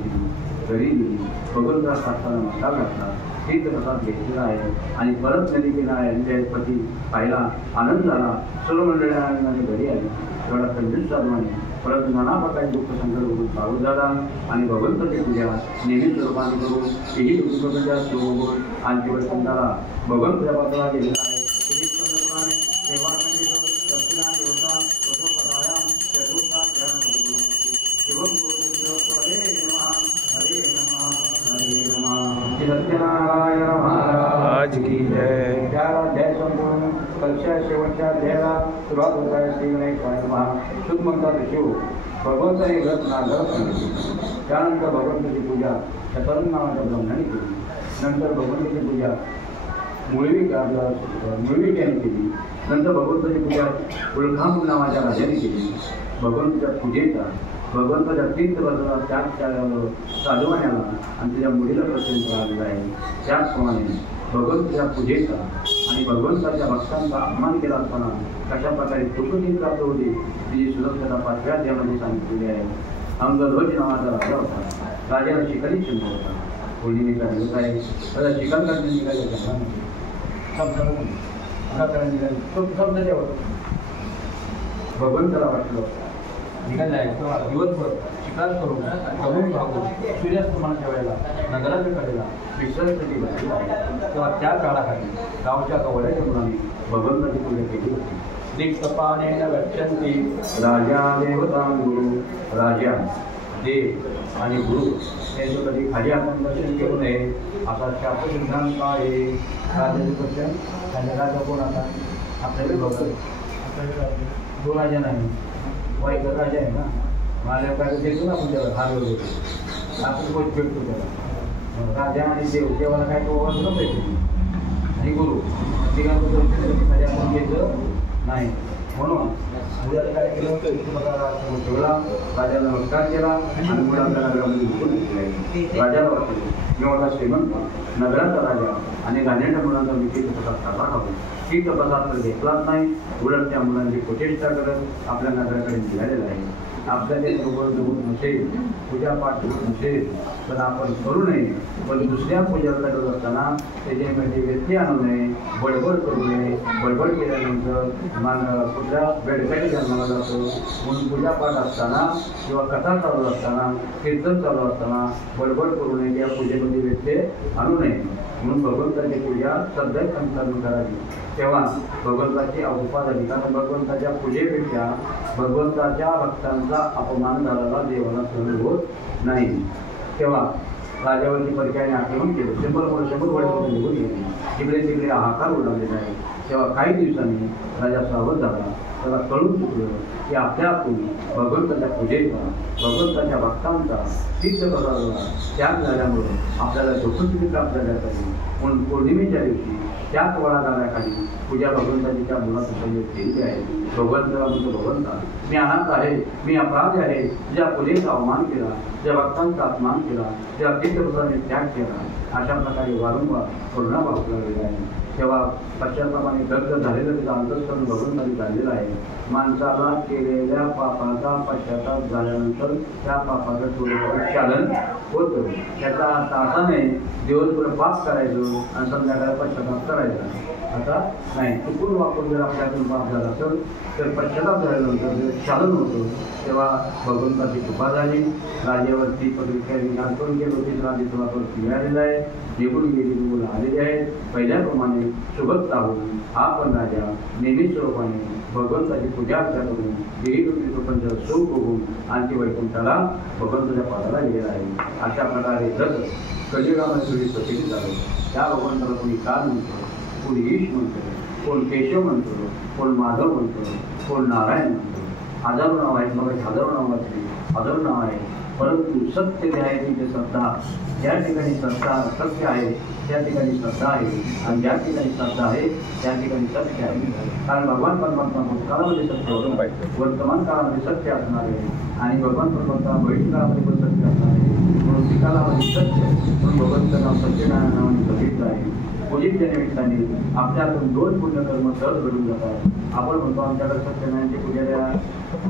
घरी गेली भगवंता साधताना मसा घातला तीच प्रसाद घेतलेला आहे आणि परत नदी किनाऱ्या पती पाहिला आनंद झाला. सर्व मंडळी आनंदाने घरी आली. तेवढा कंजूस साधवाने परंतु नाना प्रकारचे दुःख संकट होऊन सावध झाला आणि भगवंताची पूजा नेहमी स्वरूपाने करून तेही दुःखपूजा सुरू आणि केवळ संताला भगवंताच्या पात्राला गेलेला आहे. आज की जय. जय संपूर्ण कक्षा शेवटच्या अध्यायाला सुरुवात होत आहे. श्री गणेश शुद्ध म्हणतात शिव भगवंत हे व्रत नागरत सांगितले. त्यानंतर भगवंताची पूजा त्या तरुण नावाच्या ब्रह्मणाने केली. नंतर भगवंताची पूजा मुळविक्याने केली. नंतर भगवंताची पूजा उल्खांब नावाच्या राजाने केली. भगवंताच्या पूजेचा भगवंताच्या तीर्थवर्षाला त्याग साधवाण्याला आणि त्याच्या मुलीला प्रसन्न आलेला आहे. त्याचप्रमाणे भगवंताच्या पूजेचा आणि भगवंताच्या भक्तांचा अपमान केला असताना कशा प्रकारे तुकडी प्राप्त होते तिची सुरक्षता 5व्या अध्यायामध्ये सांगितलेली आहे. अंगध्वज नावाचा राजा होता. राजाला शिकारी छंद होता. होळीचा दिवस आहे त्याला शिकार करण्यात निघाले भगवंताला वाटलं निघाले आहे तेव्हा दिवसभर शिकार करून करून भागून सूर्यास्तमानाच्या वेळेला नगराच्या कडेला विश्रांतीसाठी बसलेला आहे. तेव्हा त्या काळाखाली गावच्या गवळ्याच्या मुलांनी भगवंताची पूजा केली होती. दीक्षपानेन गच्छन्ति राजा देवता गुरु. राजा देव आणि गुरु यांचं कधी खाली आपण दर्शन घेऊ नये असा शास्त्र सिद्धांत आहे. राजाचे दर्शन आणि राजा कोण आता आपल्याला बघत 2 राजा नाही वाईट राजा आहे ना माझ्या काय देतो ना आपण त्याला हार वगैरे आपण गोष्ट भेटतो त्याला. राजा आणि देव देवाला काय तो न पाहिजे आणि गुरु तिघांबद्दल आपण घेतलं नाही म्हणून मुलाला काय केलं ठेवला. राजाला नमस्कार केला आणि मुलांच्या नगरामध्ये राजाला वाटलं मी मोठा श्रीमंत नगराचा राजा आणि गाण्याच्या मुलांचा मी तीच प्रसाद खाल्ला खाऊ. तीच प्रसाद तर घेतलाच नाही उलट त्या मुलांची कोटेष्टा करत आपल्या नगराकडे निघालेला आहे. आपल्याला जवळ नसेल पूजापाठ नसेल तर आपण करू नये पण दुसऱ्या पूजा करत असताना त्याच्यामध्ये व्यत्यय आणू नये बडबड करू नये. बडबड केल्यानंतर कुठल्या बेडकाठी जन्माला जातो म्हणून पूजापाठ असताना किंवा कथा चालू असताना कीर्तन चालू असताना बडबड करू नये या पूजेमध्ये व्यत्यय आणू नये म्हणून भगवंताची पूजा सध्या संचालन करावी. तेव्हा भगवंताची अवपा झाली कारण भगवंताच्या पूजेपेक्षा भगवंताच्या भक्तांचा अपमान झालेला देवाला सहन होत नाही. तेव्हा राजावरती परक्याने आक्रमण केलं. 100 वर्ष निघून गेले. तिकडे तिकडे हाहाकार उडालेला आहे. तेव्हा काही दिवसांनी राजा सावध झाला. त्याला कळून चुकलं की आपल्यातून भगवंताच्या पूजेचा, भगवंताच्या भक्तांचा सिद्ध करायला त्याग झाल्यामुळं आपल्याला जोखमी प्राप्त झाल्या पाहिजे. म्हणून पौर्णिमेच्या दिवशी त्याच वळाखाली पूजा भगवंताची त्या मुलाचं संयोग केली आहे. भगवंताला म्हणतो, भगवंता मी अनाथ आहे, मी अपराधी आहे, ज्या पूजेचा अवमान केला, ज्या भक्तांचा अपमान केला, ज्या तीर्थप्रसादाने त्याग केला, अशा प्रकारे वारंवार पूर्णाभाव लागलेला आहे. तेव्हा पश्चातापाने दग्ध झालेलं तिचं अंतःकरण भगवंताने झालेलं आहे. माणसाला केलेल्या पापाचा पश्चाताप झाल्यानंतर त्या पापाचं थोडं चालन होतं. त्याचा अर्थ असा नाही दिवसभर पाप करायचं आणि संध्याकाळी पश्चाताप करायचा, आता नाही. चुकून वापरून जर आपल्याकडून पाप झाला असेल तर पश्चाताप झाल्यानंतर जे चालन होतं तेव्हा भगवंताची कृपा झाली. राजेवरती पत्रिका करून गेलो होती, राजे तुलावरती मिळालेलं आहे. निघून गेली मुलं आलेली आहेत. पहिल्याप्रमाणे सुबक राहून हा पण राजा नेहमीच स्वरूपाने भगवंताची पूजा अर्चा करून देवी प्रपंच सुख बघून आणखी वैकुंठाला भगवंताच्या पादाला गेलेला आहे. अशा प्रकारे जसं कलियुगामध्ये थोडी प्रसिद्ध झालं, त्या भगवंताला कोणी काल म्हणतो, कोणी ईश म्हणतो, कोण केशव म्हणतो, कोण माधव म्हणतो, कोण नारायण म्हणतो. हजारो नाव आहेत, मग हजारो नाव असली हजारो नाव आहे. परंतु सत्य जे आहे तिथे श्रद्धा, ज्या ठिकाणी श्रद्धा सत्य आहे त्या ठिकाणी श्रद्धा आहे, आणि ज्या ठिकाणी श्रद्धा आहे त्या ठिकाणी सत्य आहे. कारण भगवान परमात्मा भूतकाळामध्ये सत्य होतं, वर्तमान काळामध्ये सत्य असणार आहे, आणि भगवान परमात्मा भविष्यकाळामध्ये पण सत्य असणार आहे. म्हणून त्रिकालामध्ये सत्य, म्हणून भगवंताचं नाव सत्यनारायण नावाने प्रसिद्ध आहे. पूजेच्या निमित्ताने आपल्यातून 2 पुण्यकर्म सहज घडून जातात. आपण म्हणतो आमच्याकडे सत्यनारायणची पूजा द्या,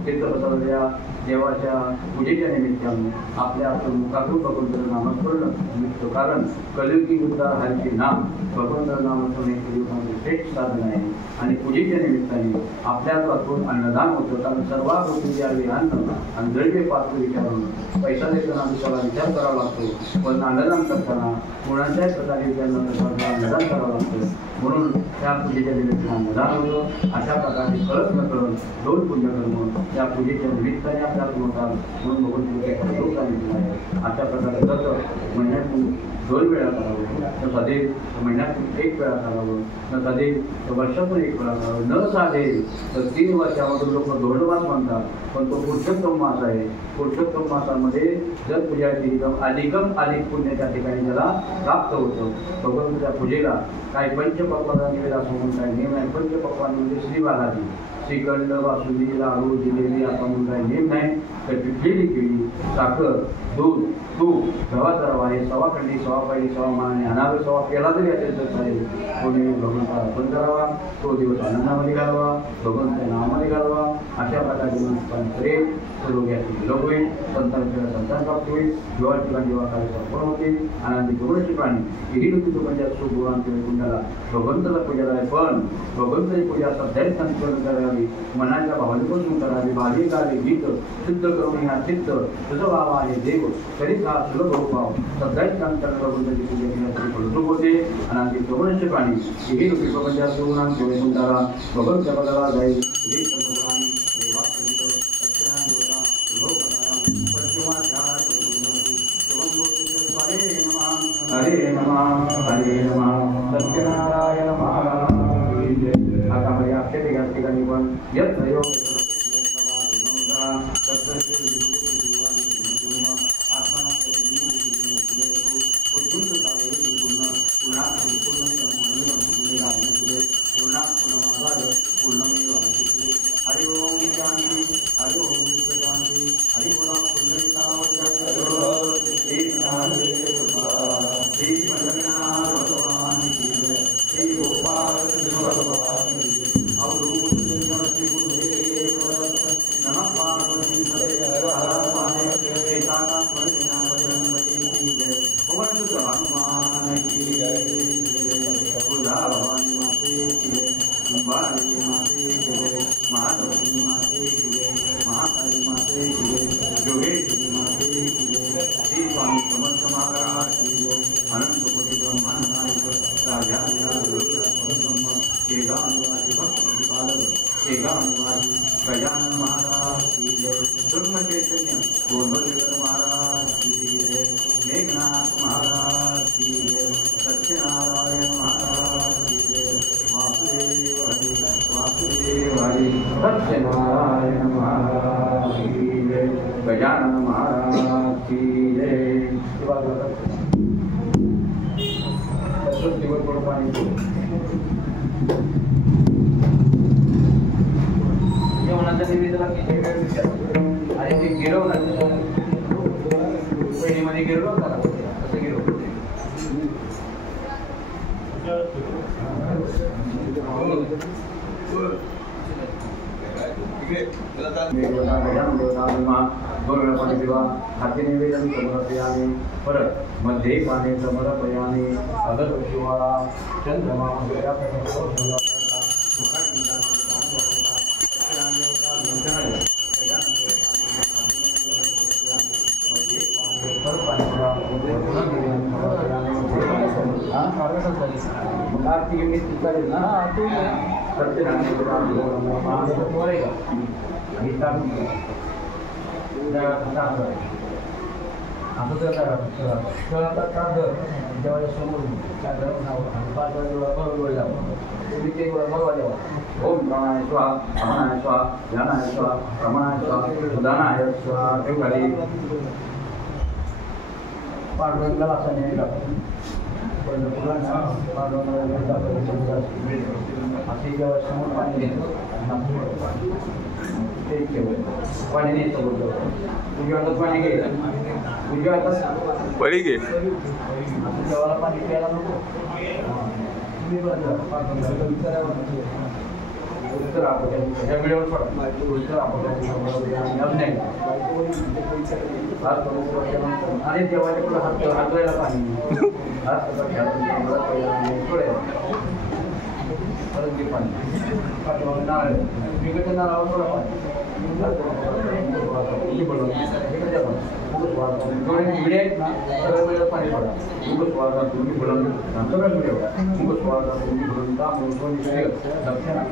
तीर्थप्रसाद द्या, देवाच्या पूजेच्या निमित्ताने आपल्या मुखातून भगवंताचं नामस्मरण निघतो. कारण कलियुगी उद्धार हरीचे नाम, भगवंताचं नामस्मरण कलियुगामध्ये श्रेष्ठ साधन आहे. आणि पूजेच्या निमित्ताने आपल्या हातून अन्नदान होतं. कारण सर्वात गोष्टी ज्यावेळी अन्न आणि द्रव्य पात्र विचारून पैसा देताना दुसरा विचार करावा लागतो, पण अन्नदान करताना कोणाच्याही प्रकारे त्यांना अन्नदान करावं लागतं. म्हणून त्या पूजेच्या निमित्ताने अन्नदान होतं. अशा प्रकारे कळत न कळत 2 पुण्यकर्म त्या पूजेच्या निमित्ताने आपल्याला होतात. म्हणून भगवंताच्या लोक सांगितलं आहे. अशा प्रकारे जसं महिन्यातून 2 वेळा करावं, न सदैव महिन्यातून 1 वेळा करावं, न सदैव वर्षातून 1 वेळा करावं, न साधेल तर 3 वर्षामधून लोक धोंडमास म्हणतात, पण तो पुरुषोत्तम मास आहे. पुरुषोत्तम मासामध्ये जर पूजा केली तर अधिक पुण्य त्या ठिकाणी त्याला प्राप्त होतं. भगवंताच्या पूजेला काही पंचपक्वाचा निवेद असं म्हणून काही नियम आहे. पंचपक्वान म्हणजे श्रीबालाजी, श्रीखंड, बासुंदी, लाडू, जिलेबी असा म्हणून काही नियम नाही. तर पिठलेली केळी, साखर, दूध, तूप, गव्हाचा रवा हे सवा खंडी, सवा पायरी, सवा माने अनावर सवा केला जरी असेल तर चालेल. कोणी भगवंताला अर्पण करावा, तो दिवस आनंदामध्ये घालवा, भगवंताच्या नावामध्ये घालवा. अशा प्रकारे मन करेल तर रोग्याची विलोप होईल, संतांच्या संतान प्राप्त होईल, जेव्हा ठिकाणी जेव्हा कार्य संपूर्ण होते. आनंदी गुरुची प्राणी ही ऋतू तुमच्या सुगुणांच्या वैकुंठाला भगवंताला पूजा आहे. पण भगवंताची पूजा सध्याच संकलन करावी, मनाच्या भावनेपासून करावी. बालिक आले गीत शुद्ध करून हा चित्त तुझं व्हावा आहे देव, तरीच हा सुलभ भाव सध्याच संकलन भगवंताची पूजा केल्यासाठी फलद्रूप होते. आनंदी गुरुची प्राणी ही ऋतू तुमच्या सुगुणांच्या वैकुंठाला भगवंत पदाला जाईल. हरे नमः हरे नमः सत्यनारायण महाराज. आता म्हणजे अक्षय या ठिकाणी पण यत योग हरि ओम शांती, हरि ओम शांती, हरि बोला महाकाली माते, जोगेश्वरी माते, सत्यनारायण महाराज की जय, गजानन महाराज की जय। जेवणाच्या निवेदनाला किती वेळ विचार आणि ते गिरवणार पहिलीमध्ये गिरवलं होता कसं गिरवलं हाती निवेदन समर्पयामी परत मध्ये पाणी समर्पयामी अगर शिवाळा चंद्रमा ओम प्राणाय स्वाहा अमनाय स्वाहा ध्यानाय स्वाहा प्रमाणाय स्वाहा उदानाय स्वाहा ठेवली पांडुरंगाला वाचा नाही टाकतो पण पुराणा पांडुरंगाला असे जेव्हा समोर पाणी ते ठेवलं पाणी नाही सोडलं तुझ्या हातात पाणी घे तुझ्या हातात पडी घे आता जेव्हा पाणी प्यायला नको तुम्ही उत्तर आपल्या व्हिडिओवर पडा उत्तर आपल्या आणि देवाच्या पुढे हात धुवायला पाणी परत घे पाणी नारळ विकत नारळावर थोडं पाणी व्हिडिओ आहेत ना सगळ्या वेळेला पाणी पडा मुगस वाळता तुम्ही बोलून सगळ्या व्हिडिओ मुगस वाळता तुम्ही बोलून का म्हणून दक्षिणा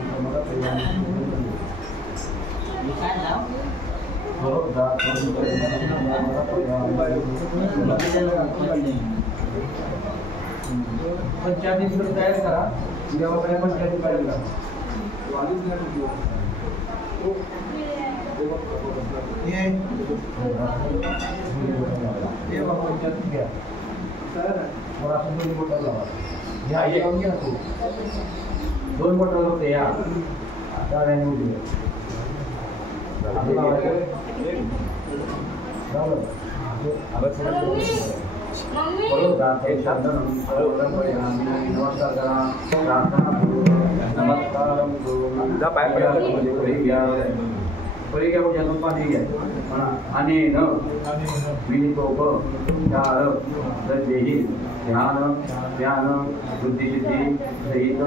पंचायती तयार करा देवाकडे पंचायती तयार करा दोन बोटल होते या परीक्षा ज्यातून पाणी घ्या आणि न विनिकोप चार देही ध्यान ध्यान बुद्धिसिद्धी सहित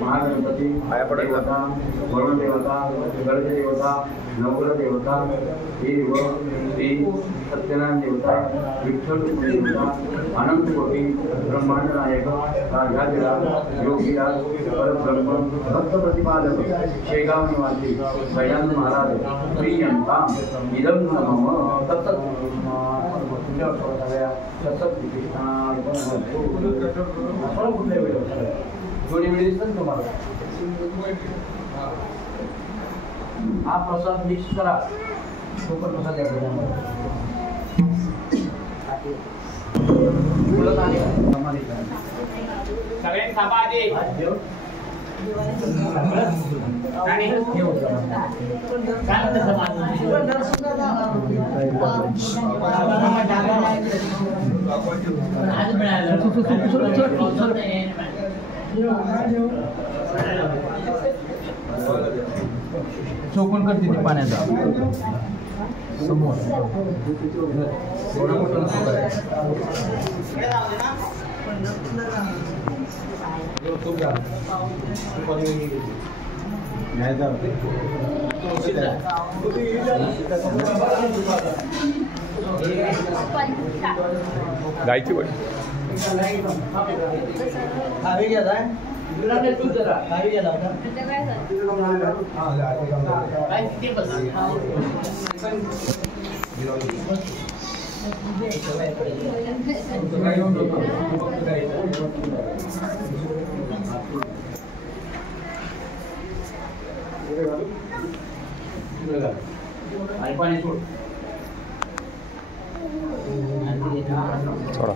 महागणपती देवता वरुण देवता गणेश देवता नवग्रह देवता देव श्री सत्यनारायण देवता विठ्ठल देवता अनंत कोटी ब्रह्मांड नायक राजाधिराज योगीराज परब्रह्म भक्त प्रतिपादक शेगाव निवासी गजानन महाराज प्रियंका इदं नमः तत्सत् हा प्रसाद मिक्स करा तो पण प्रसाद सगळ्यांनी थांबा आधी चौकन करते ती पाण्याचा समोर गायची बट खावी गेला खावी गेला आणि पाणी सोड सोडा